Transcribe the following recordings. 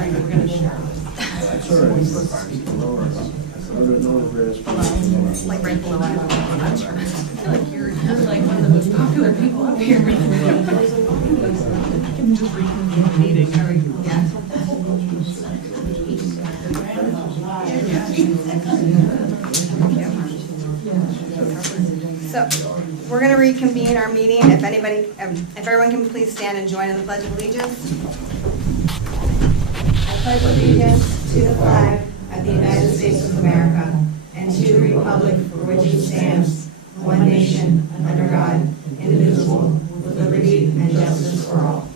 right, we're going to share this. That's all right. Like right below it. You're like one of the most popular people up here. Can just reconvene the meeting. Yeah. So, we're going to reconvene our meeting. If everyone can please stand and join in the Pledge of Allegiance. I pledge allegiance to the flag of the United States of America and to the republic for which it stands, one nation, under God, indivisible, with liberty and justice for all.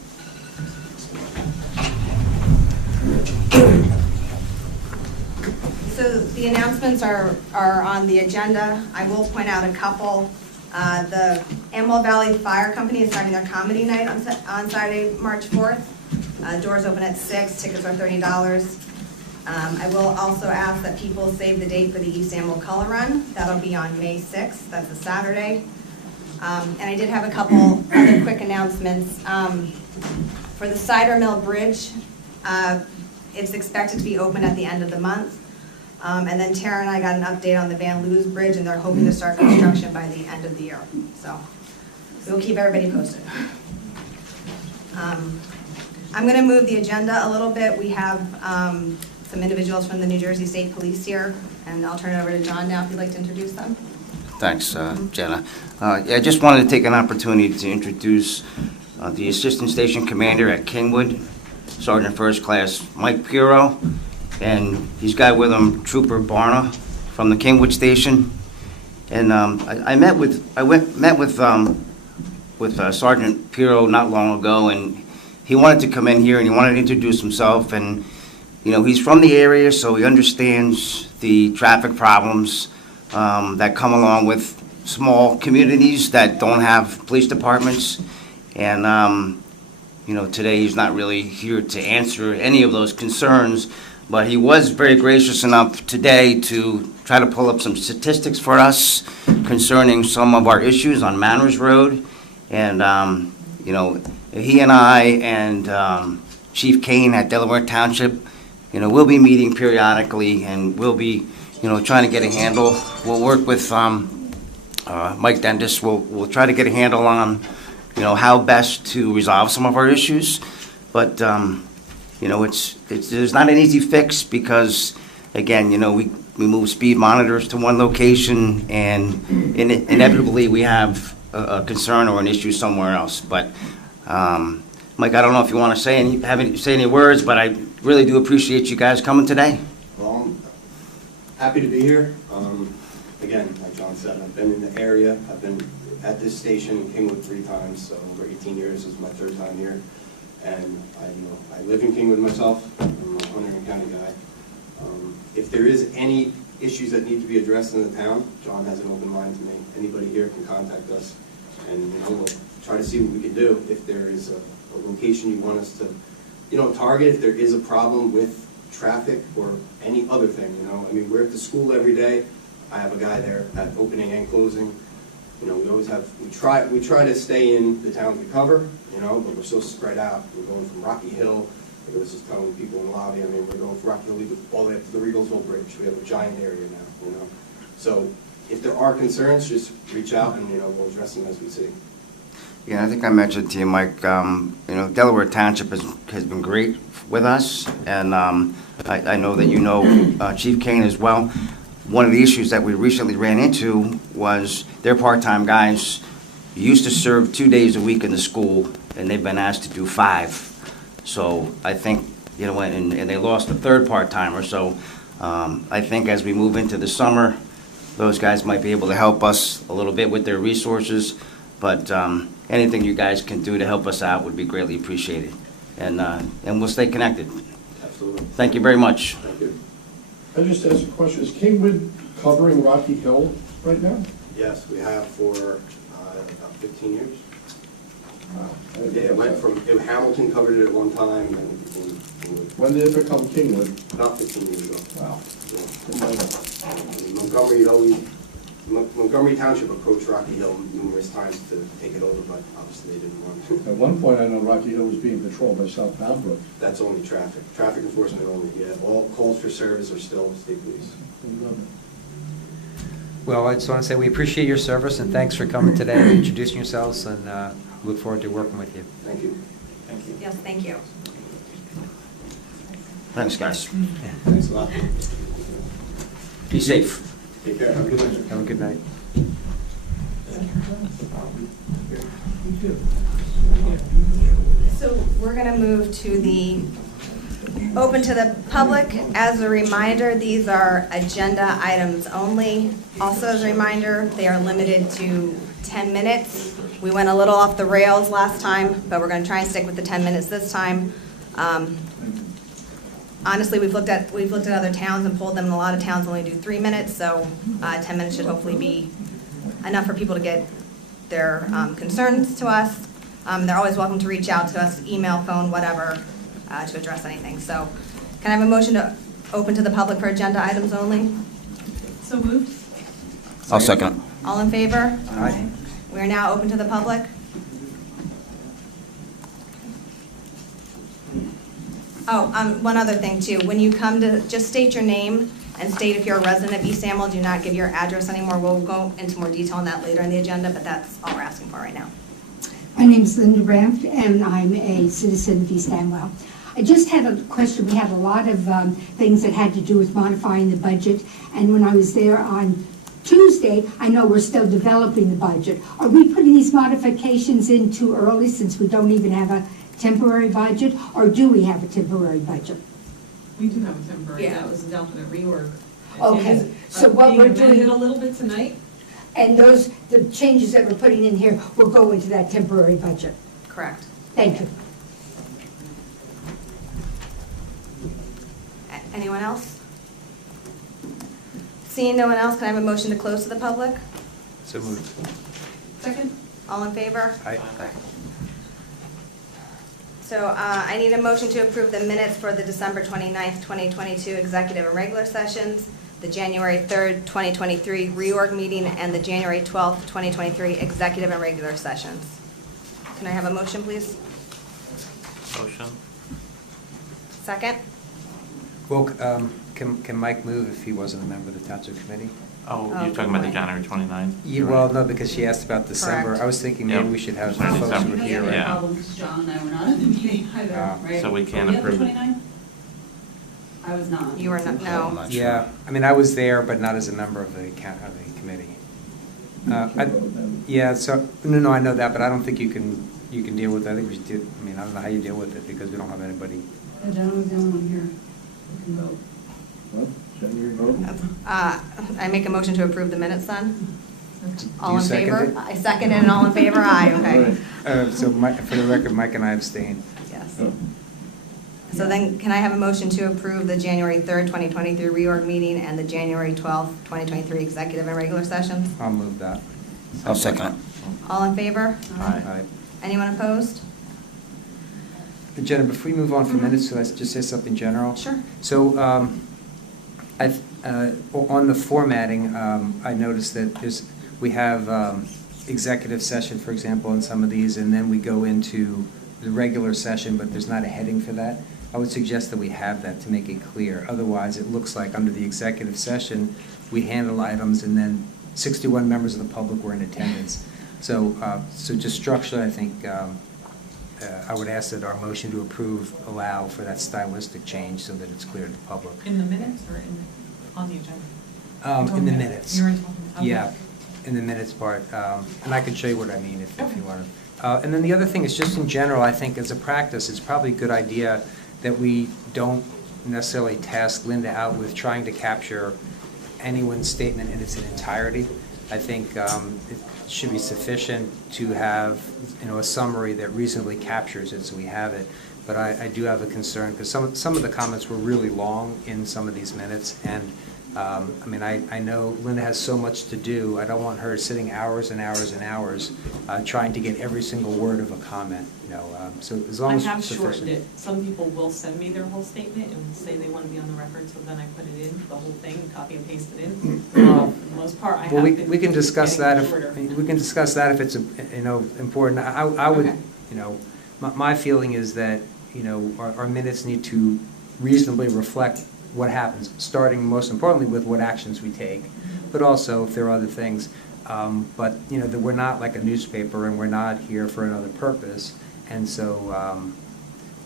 So the announcements are on the agenda. I will point out a couple. The Amwell Valley Fire Company is starting their comedy night on Saturday, March 4th. Doors open at 6, tickets are $30. I will also ask that people save the date for the East Amwell Color Run. That'll be on May 6th, that's a Saturday. And I did have a couple other quick announcements. For the Cider Mill Bridge, it's expected to be open at the end of the month. And then Tara and I got an update on the Van Luz Bridge, and they're hoping to start construction by the end of the year. So we'll keep everybody posted. I'm going to move the agenda a little bit. We have some individuals from the New Jersey State Police here, and I'll turn it over to John now if you'd like to introduce them. Thanks, Jenna. I just wanted to take an opportunity to introduce the Assistant Station Commander at Kingwood, Sergeant First Class Mike Puro, and he's got with him Trooper Barna from the Kingwood Station. And I met with Sergeant Puro not long ago, and he wanted to come in here and he wanted to introduce himself. And you know, he's from the area, so he understands the traffic problems that come along with small communities that don't have police departments. And you know, today he's not really here to answer any of those concerns, but he was very gracious enough today to try to pull up some statistics for us concerning some of our issues on Manners Road. And you know, he and I and Chief Kane at Delaware Township, you know, we'll be meeting periodically, and we'll be, you know, trying to get a handle. We'll work with Mike Dendis. We'll try to get a handle on, you know, how best to resolve some of our issues. But you know, there's not an easy fix because, again, you know, we move speed monitors to one location, and inevitably we have a concern or an issue somewhere else. But Mike, I don't know if you want to say any words, but I really do appreciate you guys coming today. Well, I'm happy to be here. Again, like John said, I've been in the area. I've been at this station in Kingwood 3 times, so over 18 years. This is my 3rd time here. And I live in Kingwood myself. I'm a Hunterdon County guy. If there is any issues that need to be addressed in the town, John has an open mind to me. Anybody here can contact us, and you know, we'll try to see what we can do. If there is a location you want us to, you know, target, if there is a problem with traffic or any other thing, you know. I mean, we're at the school every day. I have a guy there at opening and closing. You know, we try to stay in the towns we cover, you know, but we're so spread out. We're going from Rocky Hill, like I was just telling people in the lobby, I mean, we're going from Rocky Hill all the way up to the Regalsville Bridge. We have a giant area now, you know. So if there are concerns, just reach out and, you know, we'll address them as we see. Yeah, I think I mentioned to you, Mike, you know, Delaware Township has been great with us, and I know that you know Chief Kane as well. One of the issues that we recently ran into was their part-time guys used to serve 2 days a week in the school, and they've been asked to do 5. So I think, you know, and they lost a 3rd part-timer. So I think as we move into the summer, those guys might be able to help us a little bit with their resources. But anything you guys can do to help us out would be greatly appreciated. And we'll stay connected. Absolutely. Thank you very much. Thank you. I just asked a question. Is Kingwood covering Rocky Hill right now? Yes, we have for about 15 years. Wow. Yeah, it went from Hamilton covered it at one time, and then it became Kingwood. When did it become Kingwood? About 15 years ago. Wow. Yeah. In Montgomery, it always Montgomery Township approached Rocky Hill numerous times to take it over, but obviously they didn't want to. At one point, I know Rocky Hill was being patrolled by South Boundbrook. That's only traffic enforcement only, yeah. All calls for service are still state police. Well, I just want to say we appreciate your service, and thanks for coming today and introducing yourselves, and look forward to working with you. Thank you. Thank you. Yes, thank you. Thanks, guys. Thanks a lot. Be safe. Take care. Have a good night. Have a good night. So we're going to move to the open to the public. As a reminder, these are agenda items only. Also as a reminder, they are limited to 10 minutes. We went a little off the rails last time, but we're going to try and stick with the 10 minutes this time. Honestly, we've looked at other towns and pulled them, and a lot of towns only do 3 minutes, so 10 minutes should hopefully be enough for people to get their concerns to us. They're always welcome to reach out to us, email, phone, whatever, to address anything. So can I have a motion to open to the public for agenda items only? So moved. I'll second. All in favor? Aye. We are now open to the public. Oh, one other thing too. When you come to, just state your name and state if you're a resident of East Amwell. Do not give your address anymore. We'll go into more detail on that later in the agenda, but that's all we're asking for right now. My name is Linda Brandt, and I'm a citizen of East Amwell. I just had a question. We had a lot of things that had to do with modifying the budget, and when I was there on Tuesday, I know we're still developing the budget. Are we putting these modifications in too early since we don't even have a temporary budget, or do we have a temporary budget? We do have a temporary, Yeah. that was a definite rework. Okay, It is, so what being we're amended doing- a little bit tonight. And the changes that we're putting in here will go into that temporary budget. Correct. Thank you. Anyone else? Seeing no one else, can I have a motion to close to the public? So moved. Second? All in favor? Aye. So I need a motion to approve the minutes for the December 29th, 2022 executive and regular sessions, the January 3rd, 2023 reorg meeting, and the January 12th, 2023 executive and regular sessions. Can I have a motion, please? Motion. Second? Well, can Mike move if he wasn't a member of the Township Committee? Oh, Oh, you're good talking about the point. January 29th? Yeah, well, no, because she asked about December. Correct. I was thinking Yeah. maybe we should have Sorry, some folks who December. were here. Yeah. right? problem because John and I were not at the meeting either, Ah. right? So we can't Were you at the approve. 29th? I was not. You were not, I'm no. not sure. Yeah, I mean, I was there, but not as a member of the committee. Yeah, so, no, I know that, but I don't think you can deal with it. I think we should do, I mean, I don't know how you deal with it because we don't have anybody. John was the only one here who can vote. What, January vote? I make a motion to approve the minutes then? All you in second favor? it? I second it, and all in favor? Aye, okay. So for the record, Mike and I abstain. Yes. Oh. So then, can I have a motion to approve the January 3rd, 2023 reorg meeting and the January 12th, 2023 executive and regular sessions? I'll move that. I'll second it. All in favor? Aye. Anyone opposed? Jenna, before we move on for minutes, so let's just say something general. Sure. So, on the formatting, I noticed that we have executive session, for example, on some of these, and then we go into the regular session, but there's not a heading for that. I would suggest that we have that to make it clear. Otherwise, it looks like under the executive session, we handle items, and then 61 members of the public were in attendance. So just structurally, I think I would ask that our motion to approve allow for that stylistic change so that it's clear to the public. In the minutes or on the agenda? In the minutes. You're talking, okay. Yeah, in the minutes part. And I can show you what I mean if you want to. And then the other thing is just in general, I think as a practice, it's probably a good idea that we don't necessarily task Linda out with trying to capture anyone's statement in its entirety. I think it should be sufficient to have, a summary that reasonably captures it, so we have it. But I do have a concern, because some of the comments were really long in some of these minutes, and I mean, I know Linda has so much to do. I don't want her sitting hours and hours and hours trying to get every single word of a comment, you know. So as long I as. have it's sufficient. shortened it. Some people will send me their whole statement and say they want to be on the record, so then I put it in, the whole thing, copy and paste it in. For the most part, I have Well, been we can discuss that getting if, shorter. we can discuss that if it's, you know, important. I would, Okay. you know, my feeling is that, you know, our minutes need to reasonably reflect what happens, starting most importantly with what actions we take, but also if there are other things. But, you know, that we're not like a newspaper and we're not here for another purpose. And so,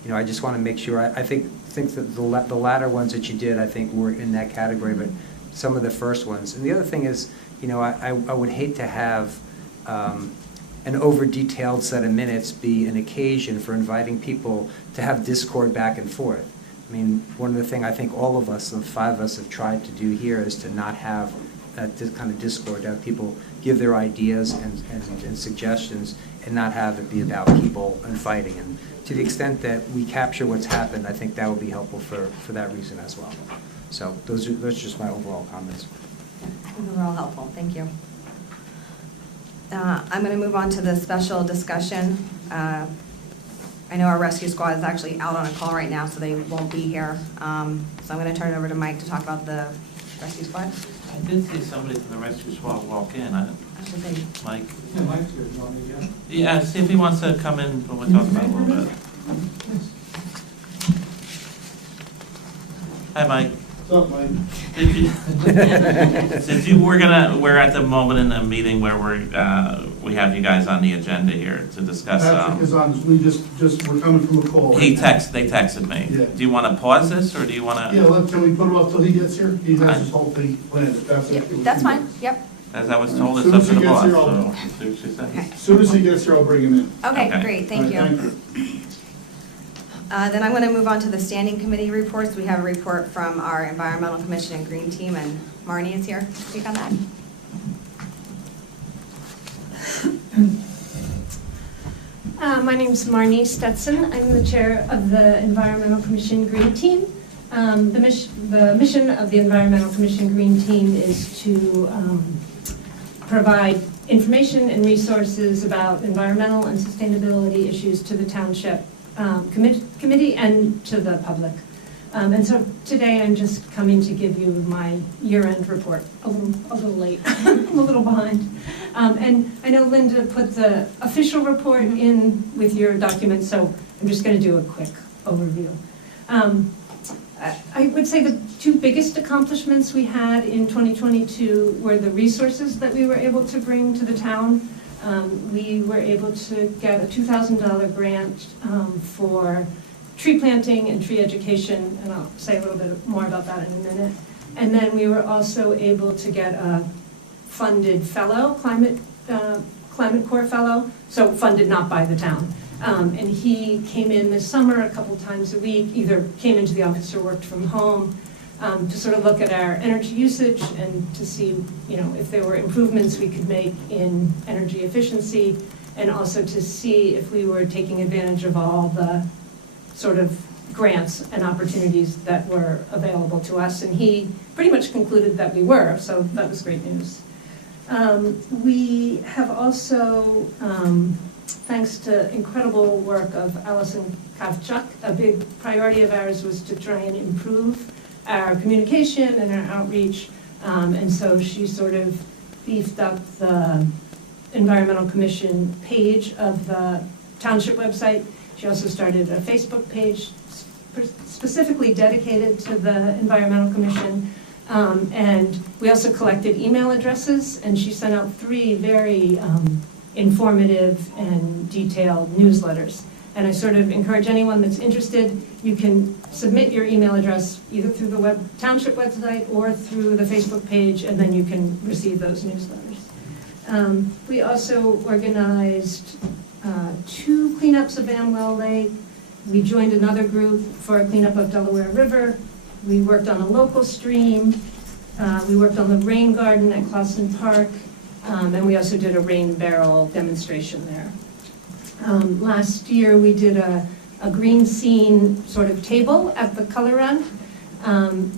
you know, I just want to make sure, I think that the latter ones that you did, I think were in that category, but some of the first ones. And the other thing is, you know, I would hate to have an over-detailed set of minutes be an occasion for inviting people to have discord back and forth. I mean, one of the things I think all of us, the 5 of us, have tried to do here is to not have that kind of discord, to have people give their ideas and suggestions and not have it be about people and fighting. And to the extent that we capture what's happened, I think that would be helpful for that reason as well. So those are just my overall comments. Those were all helpful, thank you. I'm going to move on to the special discussion. I know our rescue squad is actually out on a call right now, so they won't be here. So I'm going to turn it over to Mike to talk about the rescue squad. I did see somebody from the rescue squad walk in. Mike? Yeah, Mike's here, you want me again? Yeah, see if he wants to come in when we talk about it a little bit. Hi, Mike. What's up, Mike? Did you, since we're at the moment in the meeting where we have you guys on the agenda here to discuss. Patrick is on, we're coming from a call. They right now. texted me. Yeah. Do you want to pause this, or do you want to? Yeah, can we put him up till he gets here? He has his whole thing planned, if that's Yep, okay. that's fine, yep. As I was told, it's Soon up as to he the gets boss, here, so see what she says. Okay. As soon as he gets here, I'll bring him in. Okay, Okay. great, thank All right, you. Then I'm going to move on to the standing committee reports. We have a report from our Environmental Commission and Green Team, and Marnie is here to speak on that. My name's Marnie Stetson. I'm the chair of the Environmental Commission Green Team. The mission of the Environmental Commission Green Team is to provide information and resources about environmental and sustainability issues to the Township committee and to the public. And so today I'm just coming to give you my year-end report, a little late, I'm a little behind. And I know Linda put the official report in with your document, so I'm just going to do a quick overview. I would say the 2 biggest accomplishments we had in 2022 were the resources that we were able to bring to the town. We were able to get a $2,000 grant for tree planting and tree education, and I'll say a little bit more about that in a minute. And then we were also able to get a funded fellow, Climate Corps fellow, so funded not by the town. And he came in this summer a couple times a week, either came into the office or worked from home, to sort of look at our energy usage and to see, you know, if there were improvements we could make in energy efficiency, and also to see if we were taking advantage of all the sort of grants and opportunities that were available to us. And he pretty much concluded that we were, so that was great news. We have also, thanks to incredible work of Allison Kavchuk, a big priority of ours was to try and improve our communication and our outreach. And so she sort of beefed up the Environmental Commission page of the Township website. She also started a Facebook page specifically dedicated to the Environmental Commission. And we also collected email addresses, and she sent out 3 very informative and detailed newsletters. And I sort of encourage anyone that's interested, you can submit your email address either through the Township website or through the Facebook page, and then you can receive those newsletters. We also organized 2 cleanups of Amwell Lake. We joined another group for a cleanup of Delaware River. We worked on a local stream. We worked on the rain garden at Clausen Park. And we also did a rain barrel demonstration there. Last year we did a green scene sort of table at the color run.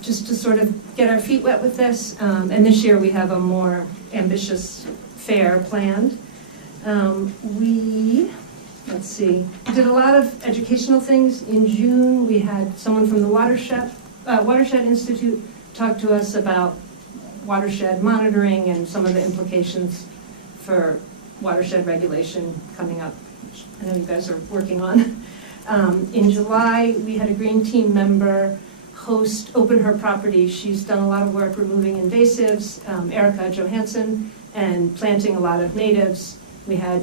just to sort of get our feet wet with this. And this year, we have a more ambitious fair planned. Let's see, did a lot of educational things. In June, we had someone from the Watershed Institute talk to us about watershed monitoring and some of the implications for watershed regulation coming up, which I know you guys are working on. In July, we had a green team member host Open Her Property. She's done a lot of work removing invasives, Erica Johansson, and planting a lot of natives. We had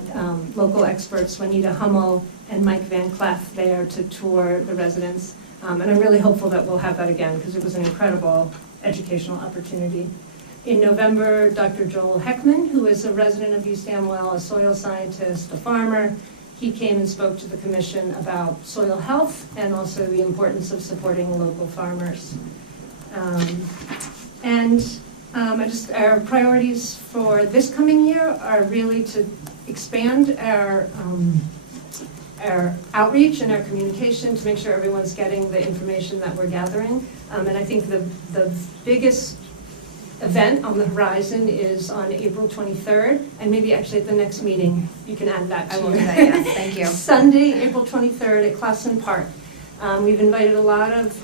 local experts, Juanita Hummel and Mike Van Cleef, there to tour the residents. And I'm really hopeful that we'll have that again, because it was an incredible educational opportunity. In November, Dr. Joel Heckman, who is a resident of East Amwell, a soil scientist, a farmer, he came and spoke to the commission about soil health and also the importance of supporting local farmers. Our priorities for this coming year are really to expand our outreach and our communication to make sure everyone's getting the information that we're gathering. And I think the biggest event on the horizon is on April 23rd, and maybe actually at the next meeting, you can add that to I will do that, yes, thank you. Sunday, April 23rd at Classen Park. We've invited a lot of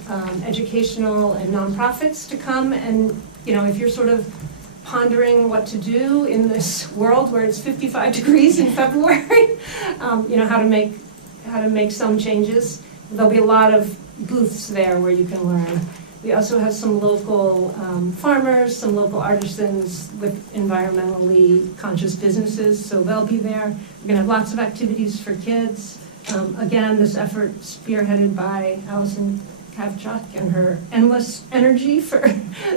educational and nonprofits to come, and if you're sort of pondering what to do in this world where it's 55 degrees in February, how to make some changes, there'll be a lot of booths there where you can learn. We also have some local farmers, some local artisans with environmentally conscious businesses, so they'll be there. We're going to have lots of activities for kids. Again, this effort spearheaded by Allison Kavchuk and her endless energy for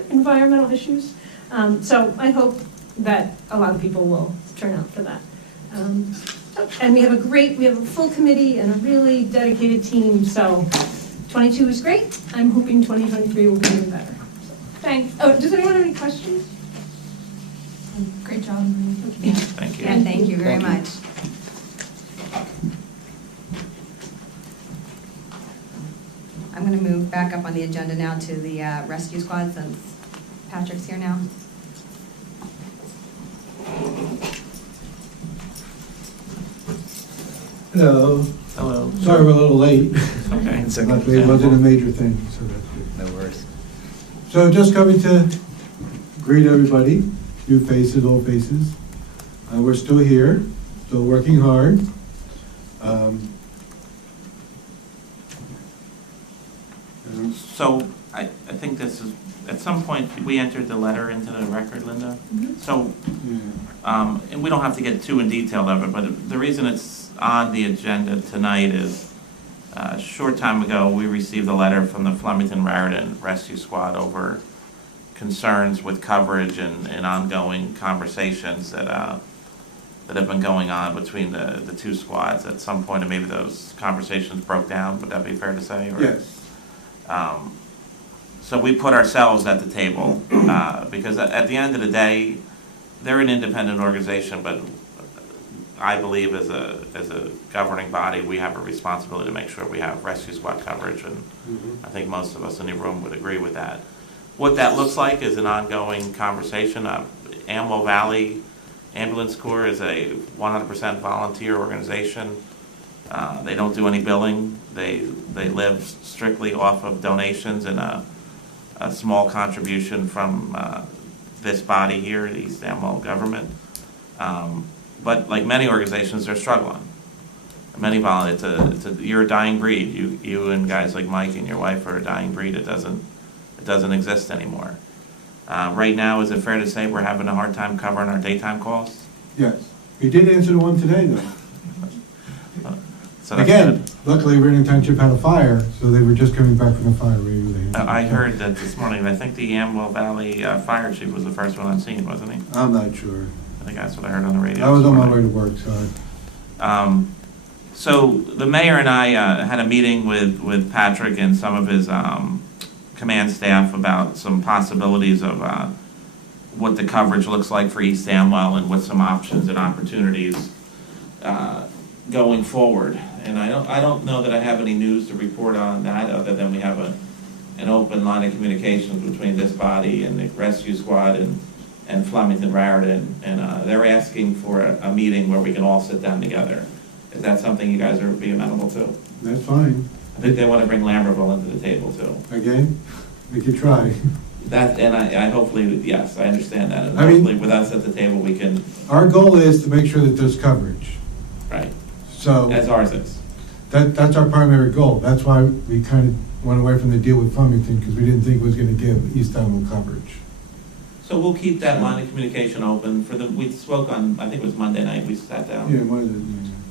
environmental issues. So I hope that a lot of people will turn out for that. And we have a full committee and a really dedicated team, so 22 is great. I'm hoping 2023 will be even better. So, thanks. Oh, does anyone have any questions? Great job. Okay. Thank you. And thank you very much. I'm going to move back up on the agenda now to the rescue squad since Patrick's here now. Hello. Hello. Sorry we're a little late. Okay. It's okay. Luckily, it wasn't a major thing, so that's good. No worries. So just coming to greet everybody, new faces, old faces. We're still here, still working hard. So I think this is, at some point, we entered the letter into the record, Linda. So, and we don't have to get too in detail of it, but the reason it's on the agenda tonight is a short time ago, we received a letter from the Flemington Raritan Rescue Squad over concerns with coverage and ongoing conversations that have been going on between the two squads. At some point, and maybe those conversations broke down, would that be fair to say? Or? Yes. So we put ourselves at the table because at the end of the day, they're an independent organization, but I believe as a governing body, we have a responsibility to make sure we have rescue squad coverage, and I think most of us in the room would agree with that. What that looks like is an ongoing conversation. Amwell Valley Ambulance Corps is a 100% volunteer organization. They don't do any billing. They live strictly off of donations and a small contribution from this body here, the East Amwell government. But like many organizations, they're struggling. Many volunteers, you're a dying breed. You and guys like Mike and your wife are a dying breed. It doesn't exist anymore. Right now, is it fair to say we're having a hard time covering our daytime calls? Yes. We did answer the one today, though. So that's Again, good. luckily, Reading Township had a fire, so they were just coming back from the fire. I heard that this morning. I think the Amwell Valley fire chief was the first one on scene, wasn't he? I'm not sure. I think that's what I heard on the radio. I was this on my morning. way to work, so So the mayor and I had a meeting with Patrick and some of his command staff about some possibilities of what the coverage looks like for East Amwell and what some options and opportunities going forward. And I don't know that I have any news to report on that other than we have an open open line of communications between this body and the rescue squad and Flemington Raritan, and they're asking for a meeting where we can all sit down together. Is that something you guys would be amenable to? That's fine. I think they want to bring Lambertville into the table too. Again, we could try. That, and I hopefully, yes, I understand that, and I mean- hopefully with us at the table, we can, Our goal is to make sure that there's coverage. right, So as ours is. that's our primary goal. That's why we kind of went away from the deal with Flemington, because we didn't think it was going to give East Amwell coverage. So we'll keep that line of communication open for the, we spoke on, I think it was Monday night, we sat down. Yeah, what is it?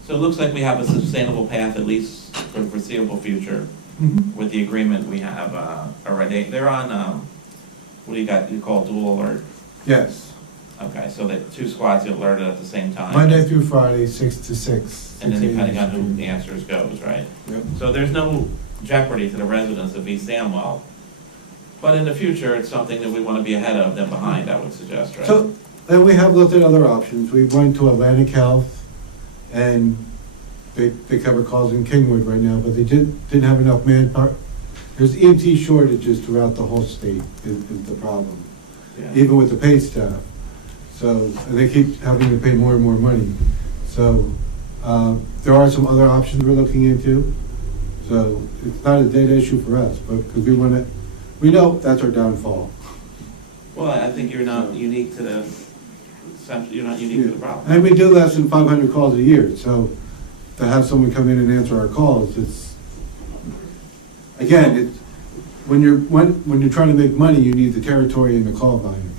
So it looks like we have a sustainable path, at least for the foreseeable future, Mhm. with the agreement we have already. They're on, what do you got, you call dual alert? Yes. Okay, so that two squads get alerted at the same time. Monday through Friday, 6 to 6. And then 6 depending on a.m. who the answers goes, right? Yep. So there's no jeopardy to the residents of East Amwell. But in the future, it's something that we want to be ahead of than behind, I would suggest, right? So, and we have looked at other options. We went to Atlantic Health, and they cover calls in Kingwood right now, but they didn't have enough manpower. There's EMT shortages throughout the whole state is the problem, Yeah. even with the paid staff. So, and they keep having to pay more and more money. So, there are some other options we're looking into. So, it's not a data issue for us, but because we know that's our downfall. Well, I think you're not unique to the, you're not unique to the problem. And we do less than 500 calls a year, so to have someone come in and answer our calls, it's, when you're trying to make money, you need the territory and the call volume.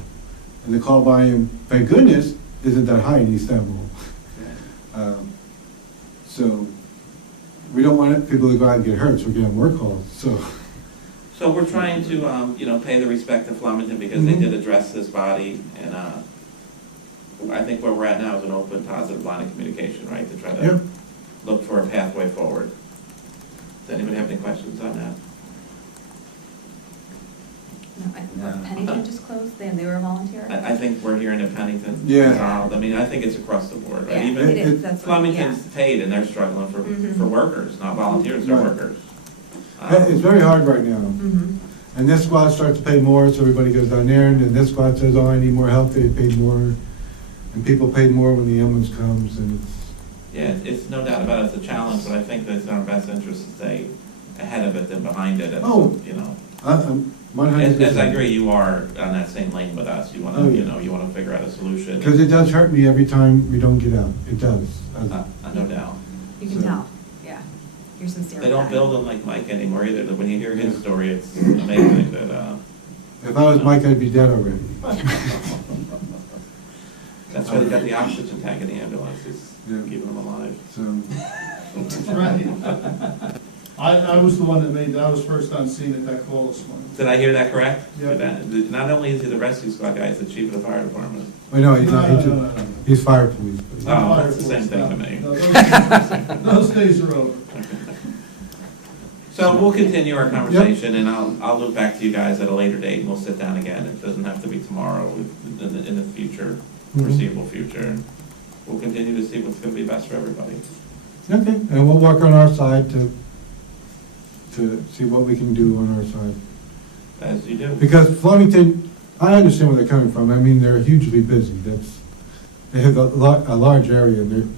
And the call volume, thank goodness, isn't that high in East Amwell. So we don't want people to go out and get hurt, so we're getting more calls, so. So we're trying to, pay the respect to Flemington because they Mhm. did address this body, and I think where we're at now is an open, positive line of communication, right, to try to Yep. look for a pathway forward. Does anybody have any questions on that? No, Pennington just closed, they were a volunteer. I think we're hearing that Pennington Yeah. resolved. I mean, I think it's across the board, right? Yeah, Even it is, that's what, yeah. Flemington's paid, and they're struggling for Mhm. workers, not volunteers, they're Right. workers. It's very hard right now. Mhm. And this squad starts to pay more, so everybody goes down there, and then this squad says, oh, I need more help, they pay more. And people pay more when the ambulance comes, and Yeah, it's no doubt about it, it's a challenge, but I think that it's in our best interest to stay ahead of it than behind it. And, Oh. I'm 100%. As I agree, you are on that same lane with us. You want Oh, to, yeah. you want to figure out a solution. Because it does hurt me every time we don't get out. It does. No doubt. You can So- tell, yeah, you're sincere. They with don't that. build them like Mike anymore either. When you hear his story, it's amazing that, If I was Mike, I'd be dead already. that's why they got the oxygen tank in the ambulance, is Yeah. keeping them alive. So, That's right. I was the one that made, I was first on scene at that call this morning. Did I hear that correct? Yeah. Not only is he the rescue squad guy, he's the chief of the fire department. well, no, he's not. No. He's fire police. but he's- Oh, that's the same thing to me. No, those days are over. So we'll continue our conversation, and I'll look back to you guys at a later date, and we'll sit down again. It doesn't have to be tomorrow, in the future, foreseeable future. We'll continue to see what's going to be best for everybody. Okay, and we'll work on our side to see what we can do on our side. As you do. Because Flemington, I understand where they're coming from. I mean, they're hugely busy. They have a large area, and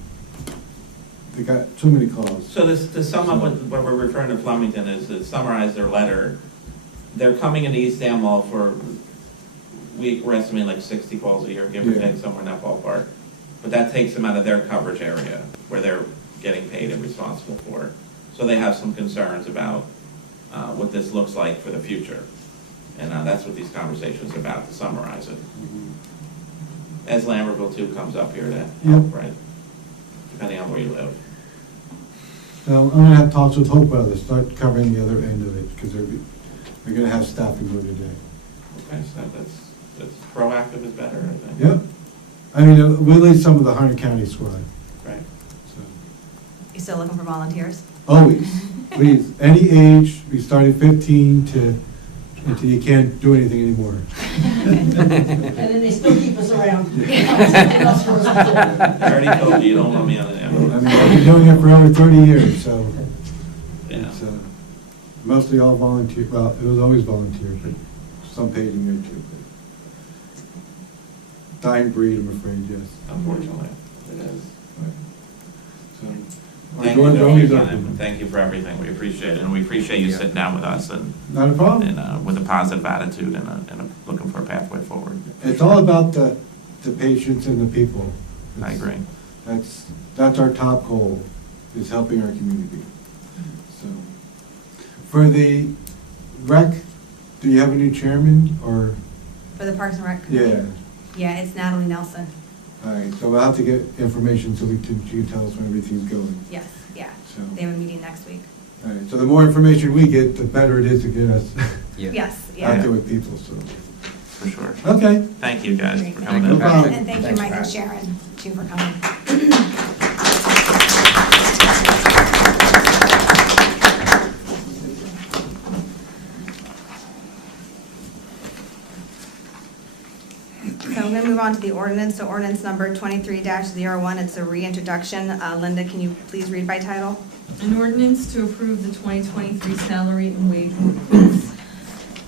they got too many calls. So this, to sum up what we're referring to Flemington is to summarize their letter. They're coming into East Amwell for, we're estimating like 60 calls a year, give or Yeah. take, somewhere in that ballpark. But that takes them out of their coverage area, where they're getting paid and responsible for. So they have some concerns about what this looks like for the future. And that's what these conversations are about, to summarize it. As Lambertville too comes up here to help, right? Depending on where you live. So I'm gonna have talks with Hope Brothers, start covering the other end of it, because they're gonna have staffing more today. Okay, so that's proactive is better, I think. Yep. I mean, we lead some of the Hunter County squad, Right. so. You still looking for volunteers? Always, please, any age, we started 15 until you can't do anything anymore. And then they still keep us around. I already told you, you don't want me on the I ambulance. mean, I've been doing it for over 30 years, so Yeah. it's, Mostly all volunteer, well, it was always volunteer, but some paid in there too. But dying breed, I'm afraid, yes. Unfortunately, it is. So, our Thank doors you are for always your time, open. and thank you for everything. We appreciate it, and we appreciate you sitting down with us and, Not a problem. with a positive attitude and looking for a pathway forward. It's all about the patients and the people. I agree. That's our top goal, is helping our community. So, for the rec, do you have a new chairman, or? For the Parks and Rec Committee? Yeah, Yeah, it's Natalie Nelson. all right, so we'll have to get information so she can tell us when everything's going. Yes, yeah. So, They have a meeting next week. all right, so the more information we get, the better it is to get us Yes, out yeah. there with people, so. For sure. Okay. Thank you, guys, Great, for thank coming you. in. No problem. And thank you, Mike and Sharon, too, for coming. So I'm going to move on to the ordinance. So ordinance number 23-01, it's a reintroduction. Linda, can you please read by title? An ordinance to approve the 2023 salary and wage ordinance.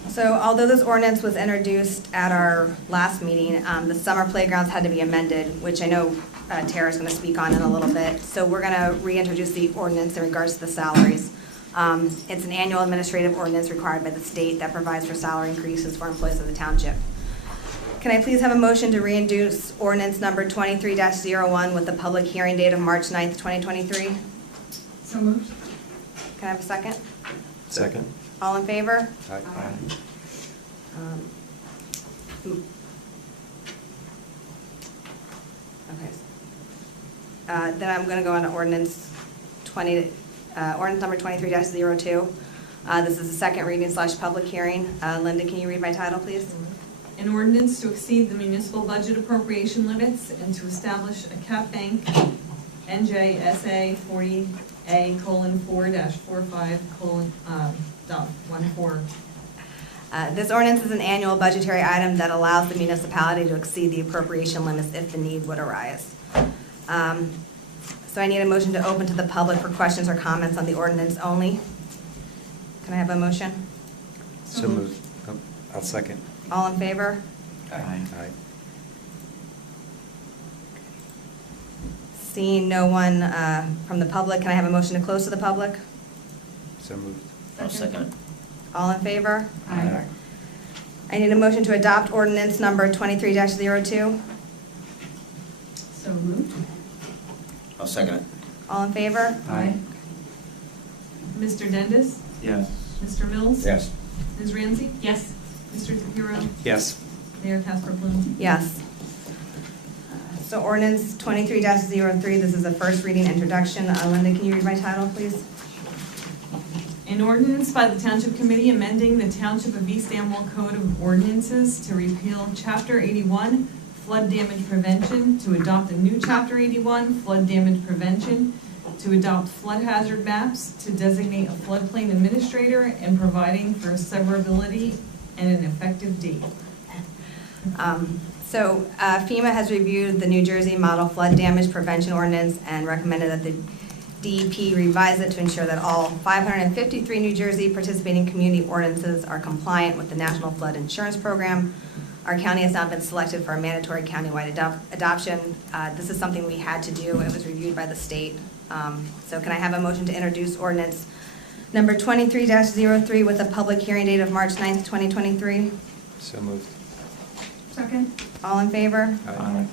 So although this ordinance was introduced at our last meeting, the summer playgrounds had to be amended, which I know Tara's going to speak on in a little bit. So we're going to reintroduce the ordinance in regards to the salaries. It's an annual administrative ordinance required by the state that provides for salary increases for employees of the township. Can I please have a motion to reintroduce ordinance number 23-01 with the public hearing date of March 9th, 2023? So moved. Can I have a second? Second. All in favor? Aye. Okay. Then I'm going to go on to ordinance ordinance number 23-02. This is the second reading / public hearing. Linda, can you read by title, please? An ordinance to exceed the municipal budget appropriation limits and to establish a cap bank, NJSA 40A:4-45:.14. This ordinance is an annual budgetary item that allows the municipality to exceed the appropriation limits if the need would arise. So I need a motion to open to the public for questions or comments on the ordinance only. Can I have a motion? So moved. Oh, I'll second. All in favor? Aye. Aye. Seeing no one from the public, can I have a motion to close to the public? So moved. I'll second it. All in favor? Aye. I need a motion to adopt ordinance number 23-02. So moved. I'll second it. All in favor? Aye. Mr. Dendis? Yes. Mr. Mills? Yes. Ms. Ramsey? Yes. Mr. DePiero? Yes. Mayor Casper Bloom? Yes. So ordinance 23-03, this is a first reading introduction. Linda, can you read by title, please? An ordinance by the Township Committee amending the Township of East Amwell Code of Ordinances to repeal Chapter 81, Flood Damage Prevention, to adopt a new Chapter 81, Flood Damage Prevention, to adopt flood hazard maps, to designate a floodplain administrator, and providing for severability and an effective date. So FEMA has reviewed the New Jersey Model Flood Damage Prevention Ordinance and recommended that the DEP revise it to ensure that all 553 New Jersey participating community ordinances are compliant with the National Flood Insurance Program. Our county has now been selected for a mandatory countywide adoption. This is something we had to do. It was reviewed by the state. So can I have a motion to introduce ordinance number 23-03 with a public hearing date of March 9th, 2023? So moved. Second. All in favor? Aye.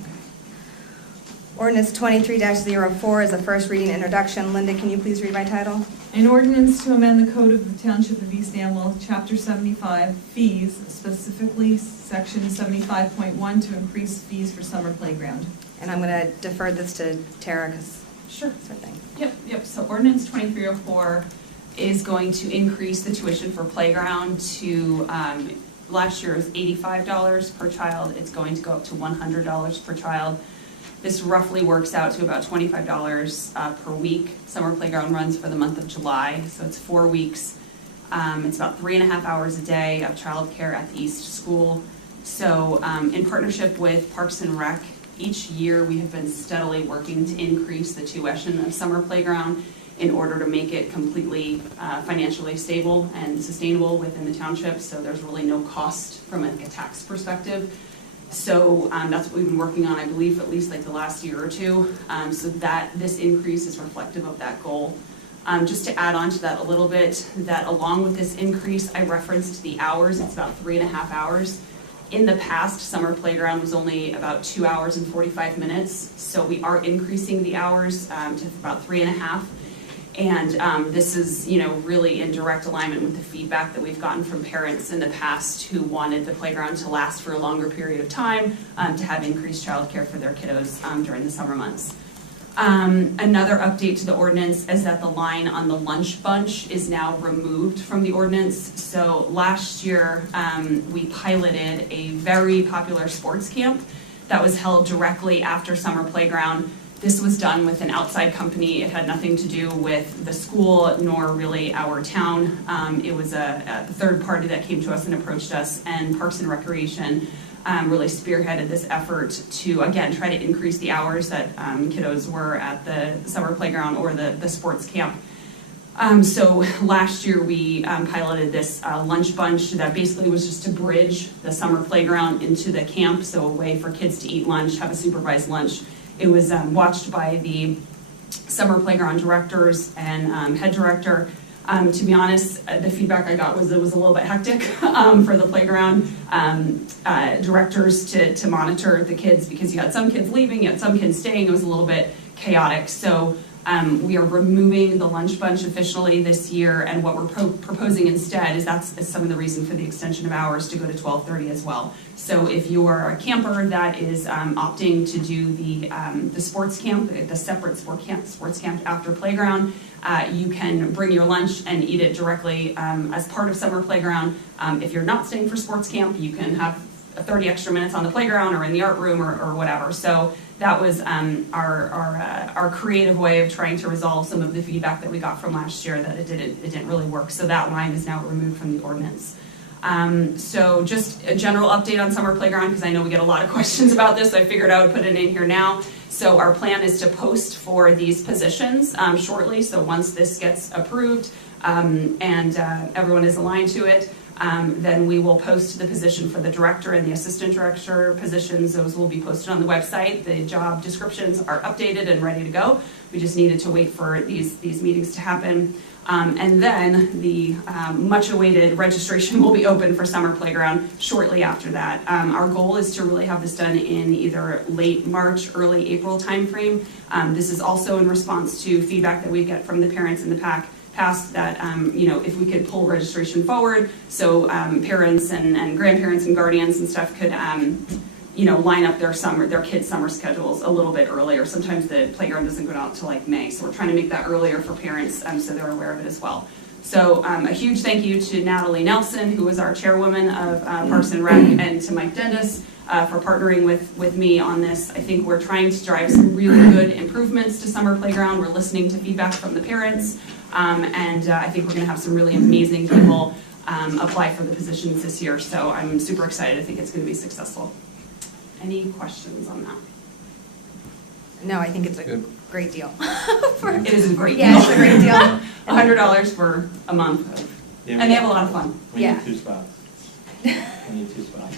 Ordinance 23-04 is a first reading introduction. Linda, can you please read by title? An ordinance to amend the Code of the Township of East Amwell, Chapter 75, fees, specifically Section 75.1, to increase fees for summer playground. And I'm going to defer this to Tara because Sure. it's her thing. Yep. So ordinance 2304 is going to increase the tuition for playground to, last year was $85 per child. It's going to go up to $100 per child. This roughly works out to about $25 per week. Summer playground runs for the month of July, so it's 4 weeks. It's about 3.5 hours a day of childcare at the East School. So in partnership with Parks and Rec, each year we have been steadily working to increase the tuition of summer playground. in order to make it completely financially stable and sustainable within the township. So there's really no cost from a tax perspective. So that's what we've been working on, I believe, at least like the last year or two. So that this increase is reflective of that goal. Just to add on to that a little bit, that along with this increase, I referenced the hours. It's about 3.5 hours. In the past, summer playground was only about 2 hours and 45 minutes. So we are increasing the hours to about 3.5. And this is, really in direct alignment with the feedback that we've gotten from parents in the past who wanted the playground to last for a longer period of time, to have increased childcare for their kiddos during the summer months. Another update to the ordinance is that the line on the lunch bunch is now removed from the ordinance. So last year, we piloted a very popular sports camp that was held directly after summer playground. This was done with an outside company. It had nothing to do with the school nor really our town. It was a third party that came to us and approached us, and Parks and Recreation really spearheaded this effort to, again, try to increase the hours that kiddos were at the summer playground or the sports camp. So last year we piloted this lunch bunch that basically was just to bridge the summer playground into the camp, so a way for kids to eat lunch, have a supervised lunch. It was watched by the summer playground directors and head director. To be honest, the feedback I got was it was a little bit hectic for the playground directors to monitor the kids, because you had some kids leaving, you had some kids staying. It was a little bit chaotic. So we are removing the lunch bunch officially this year, and what we're proposing instead is that's some of the reason for the extension of hours to go to 12:30 as well. So if you're a camper that is opting to do the sports camp, the separate sports camp after playground, you can bring your lunch and eat it directly as part of summer playground. If you're not staying for sports camp, you can have 30 extra minutes on the playground or in the art room or whatever. So that was our creative way of trying to resolve some of the feedback that we got from last year that it didn't really work. So that line is now removed from the ordinance. So just a general update on summer playground, because I know we get a lot of questions about this. So I figured I would put it in here now. So our plan is to post for these positions shortly. So once this gets approved and everyone is aligned to it, then we will post the position for the director and the assistant director positions. Those will be posted on the website. The job descriptions are updated and ready to go. We just needed to wait for these meetings to happen. And then the much-awaited registration will be open for summer playground shortly after that. Our goal is to really have this done in either late March, early April timeframe. This is also in response to feedback that we get from the parents in the past that if we could pull registration forward, so parents and grandparents and guardians and stuff could line up their kids' summer schedules a little bit earlier. Sometimes the playground doesn't go out until like May, so we're trying to make that earlier for parents so they're aware of it as well. So a huge thank you to Natalie Nelson, who is our chairwoman of Parks and Rec, and to Mike Dendis for partnering with me on this. I think we're trying to drive some really good improvements to summer playground. We're listening to feedback from the parents, and I think we're going to have some really amazing people apply for the positions this year. So I'm super excited. I think it's going to be successful. Any questions on that? No, I think it's a great deal. It is a great deal. Yeah, it's a great deal. $100 for a month. And they have a lot of fun. We need 2 spots. We need 2 spots.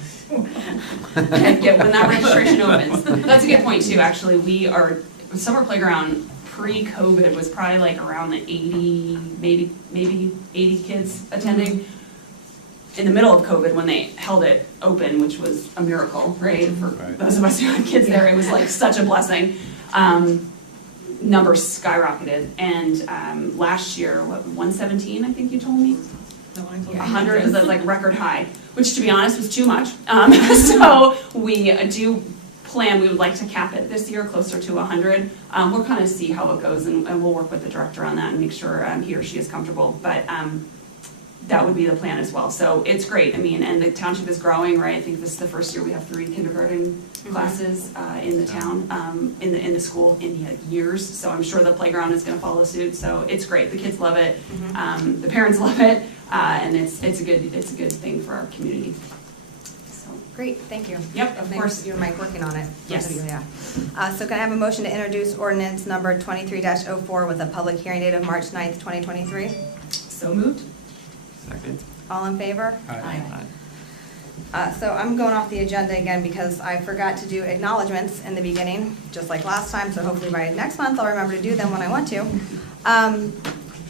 Yeah, when that registration opens. That's a good point too, actually. Summer playground pre-COVID was probably like around the 80, maybe 80 kids attending. In the middle of COVID, when they held it open, which was a miracle, right? For those of us who had kids there, it was like such a blessing. Numbers skyrocketed. And last year, 117, I think you told me? 100 was like record high, which to be honest was too much. So we do plan, we would like to cap it this year closer to 100. We'll kind of see how it goes, and we'll work with the director on that and make sure he or she is comfortable. But that would be the plan as well. So it's great. I mean, and the township is growing, right? I think this is the first year we have 3 kindergarten classes in the town, in the school in years. So I'm sure the playground is going to follow suit. So it's great. The kids love it. The parents love it, and it's a good thing for our community. So Great, thank you. Yep, of Thanks, course. you and Mike working on it. both Yes. of you, yeah. So can I have a motion to introduce ordinance number 23-04 with a public hearing date of March 9th, 2023? So moved? Second. All in favor? Aye. So I'm going off the agenda again because I forgot to do acknowledgements in the beginning, just like last time, so hopefully by next month I'll remember to do them when I want to.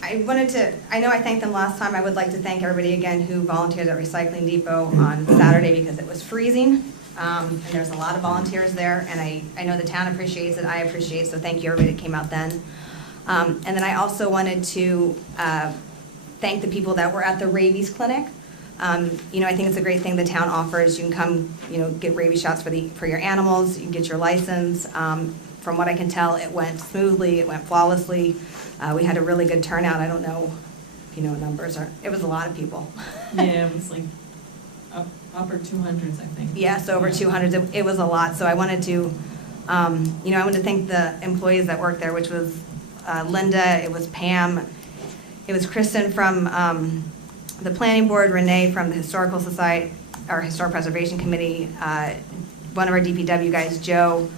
I know I thanked them last time. I would like to thank everybody again who volunteered at Recycling Depot on Saturday because it was freezing. And there's a lot of volunteers there, and I know the town appreciates it, I appreciate it, so thank you everybody that came out then. And then I also wanted to thank the people that were at the rabies clinic. You know, I think it's a great thing the town offers. You can come, you know, get rabies shots for your animals, you can get your license. From what I can tell, it went smoothly, it went flawlessly. We had a really good turnout. I don't know if you know numbers, it was a lot of people. Yeah, it was like upper 200s, I think. Yes, over 200. It was a lot. So I wanted to, you know, I wanted to thank the employees that worked there, which was Linda, it was Pam, it was Kristen from the planning board, Renee from the Historical Society, our Historic Preservation Committee, one of our DPW guys, Joe.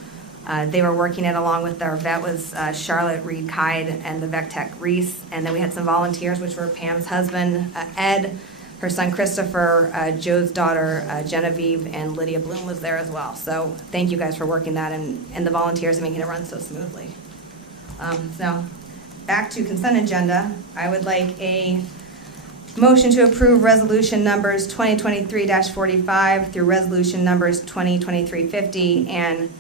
They were working it along with our vet was Charlotte Reed Kide and the vet tech Reese. And then we had some volunteers, which were Pam's husband, Ed, her son Christopher, Joe's daughter Genevieve, and Lydia Bloom was there as well. So thank you guys for working that and the volunteers and making it run so smoothly. So back to consent agenda. I would like a motion to approve resolution numbers 2023-45 through resolution numbers 2023-50 and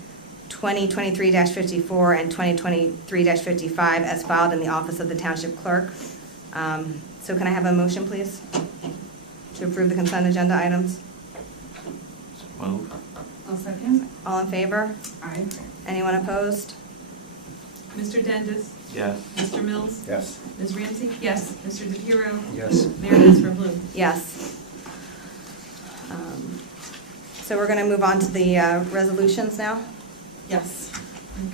2023-54 and 2023-55 as filed in the office of the Township Clerk. So can I have a motion, please, to approve the consent agenda items? So move. I'll second. All in favor? Aye. Anyone opposed? Mr. Dendis? Yes. Mr. Mills? Yes. Ms. Ramsey? Yes. Mr. DePiero? Yes. Mayor Casper-Bloom? Yes. So we're going to move on to the resolutions now. Yes.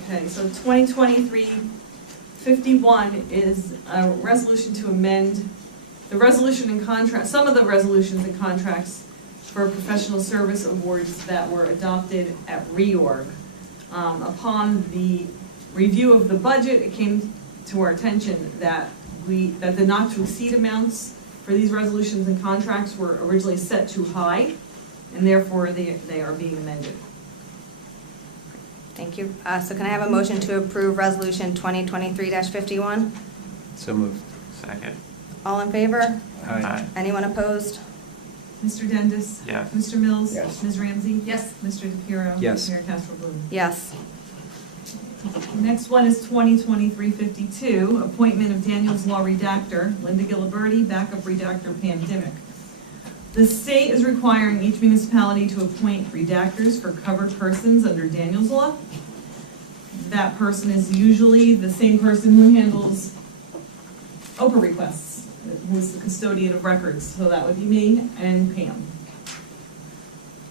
Okay, so 2023-51 is a resolution to amend the resolution and contract, some of the resolutions and contracts for professional service awards that were adopted at reorg. Upon the review of the budget, it came to our attention that the not to exceed amounts for these resolutions and contracts were originally set too high, and therefore they are being amended. Thank you. So can I have a motion to approve resolution 2023-51? So moved. Second. All in favor? Aye. Anyone opposed? Mr. Dendis? Yes. Mr. Mills? Yes. Ms. Ramsey? Yes. Mr. DePiero? Yes. Mayor Casper-Bloom? Yes. Next one is 2023-52, appointment of Daniels Law Redactor, Linda Giliberti, backup redactor Pam Dimick. The state is requiring each municipality to appoint redactors for covered persons under Daniels Law. That person is usually the same person who handles OPA requests, who's the custodian of records. So that would be me and Pam.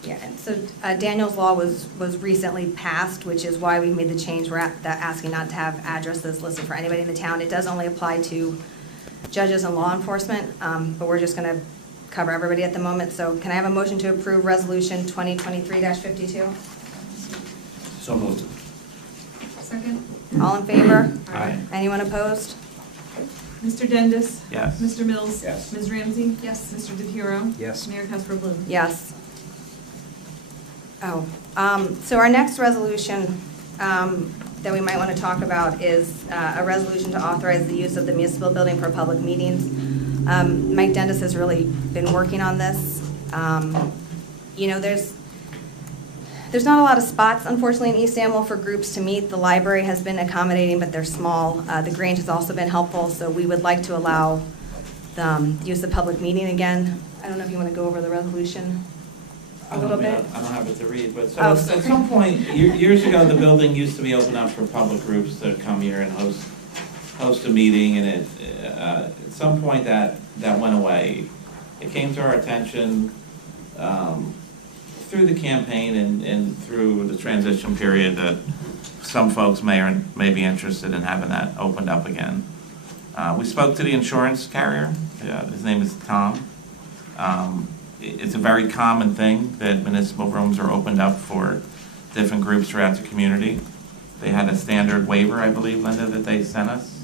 Yeah, and so Daniel's Law was recently passed, which is why we made the change. We're asking not to have addresses listed for anybody in the town. It does only apply to judges and law enforcement, but we're just going to cover everybody at the moment. So can I have a motion to approve resolution 2023-52? So moved. Second. All in favor? Aye. Anyone opposed? Mr. Dendis? Yes. Mr. Mills? Yes. Ms. Ramsey? Yes. Mr. DePiero? Yes. Mayor Casper-Bloom? Yes. Oh, so our next resolution that we might want to talk about is a resolution to authorize the use of the municipal building for public meetings. Mike Dendis has really been working on this. You know, there's not a lot of spots, unfortunately, in East Amwell for groups to meet. The library has been accommodating, but they're small. The Grange has also been helpful, so we would like to allow the use of public meeting again. I don't know if you want to go over the resolution a little bit. I don't have it to read, but so Oh, at sorry. some point, years ago, the building used to be open up for public groups to come here and host a meeting, and at some point that went away. It came to our attention through the campaign and through the transition period that some folks may be interested in having that opened up again. We spoke to the insurance carrier. His name is Tom. it's a very common thing that municipal rooms are opened up for different groups throughout the community. They had a standard waiver, I believe, Linda, that they sent us,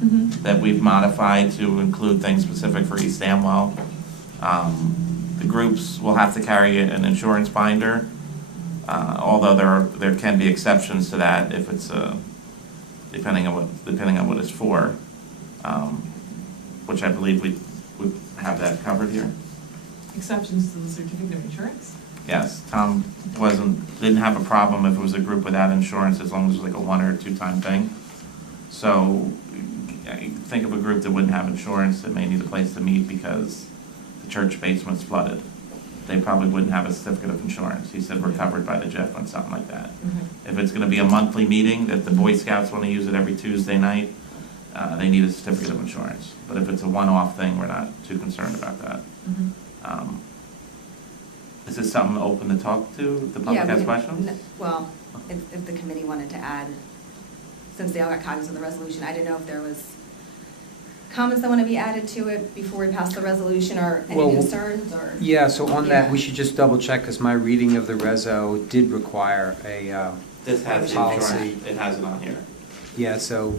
that we've modified to include things specific for East Amwell. The groups will have to carry an insurance binder, although there can be exceptions to that if it's depending on what it's for, which I believe we have that covered here. Exceptions to the certificate of insurance? Yes, Tom didn't have a problem if it was a group without insurance, as long as it was like a 1 or 2 time thing. So think of a group that wouldn't have insurance that may need a place to meet because the church basement's flooded. They probably wouldn't have a certificate of insurance. He said we're covered by the JIF on something like that. If it's gonna be a monthly meeting, that the Boy Scouts wanna use it every Tuesday night, they need a certificate of insurance. But if it's a one-off thing, we're not too concerned about that. Is this something open to talk to, if the public has questions? Well, if the committee wanted to add, since they all got copies of the resolution, I didn't know if there was comments that want to be added to it before we pass the resolution, or any concerns, or? Yeah, so on that, we should just double check, because my reading of the reso did require a This has the policy. insurance, it has it on here. Yeah, so,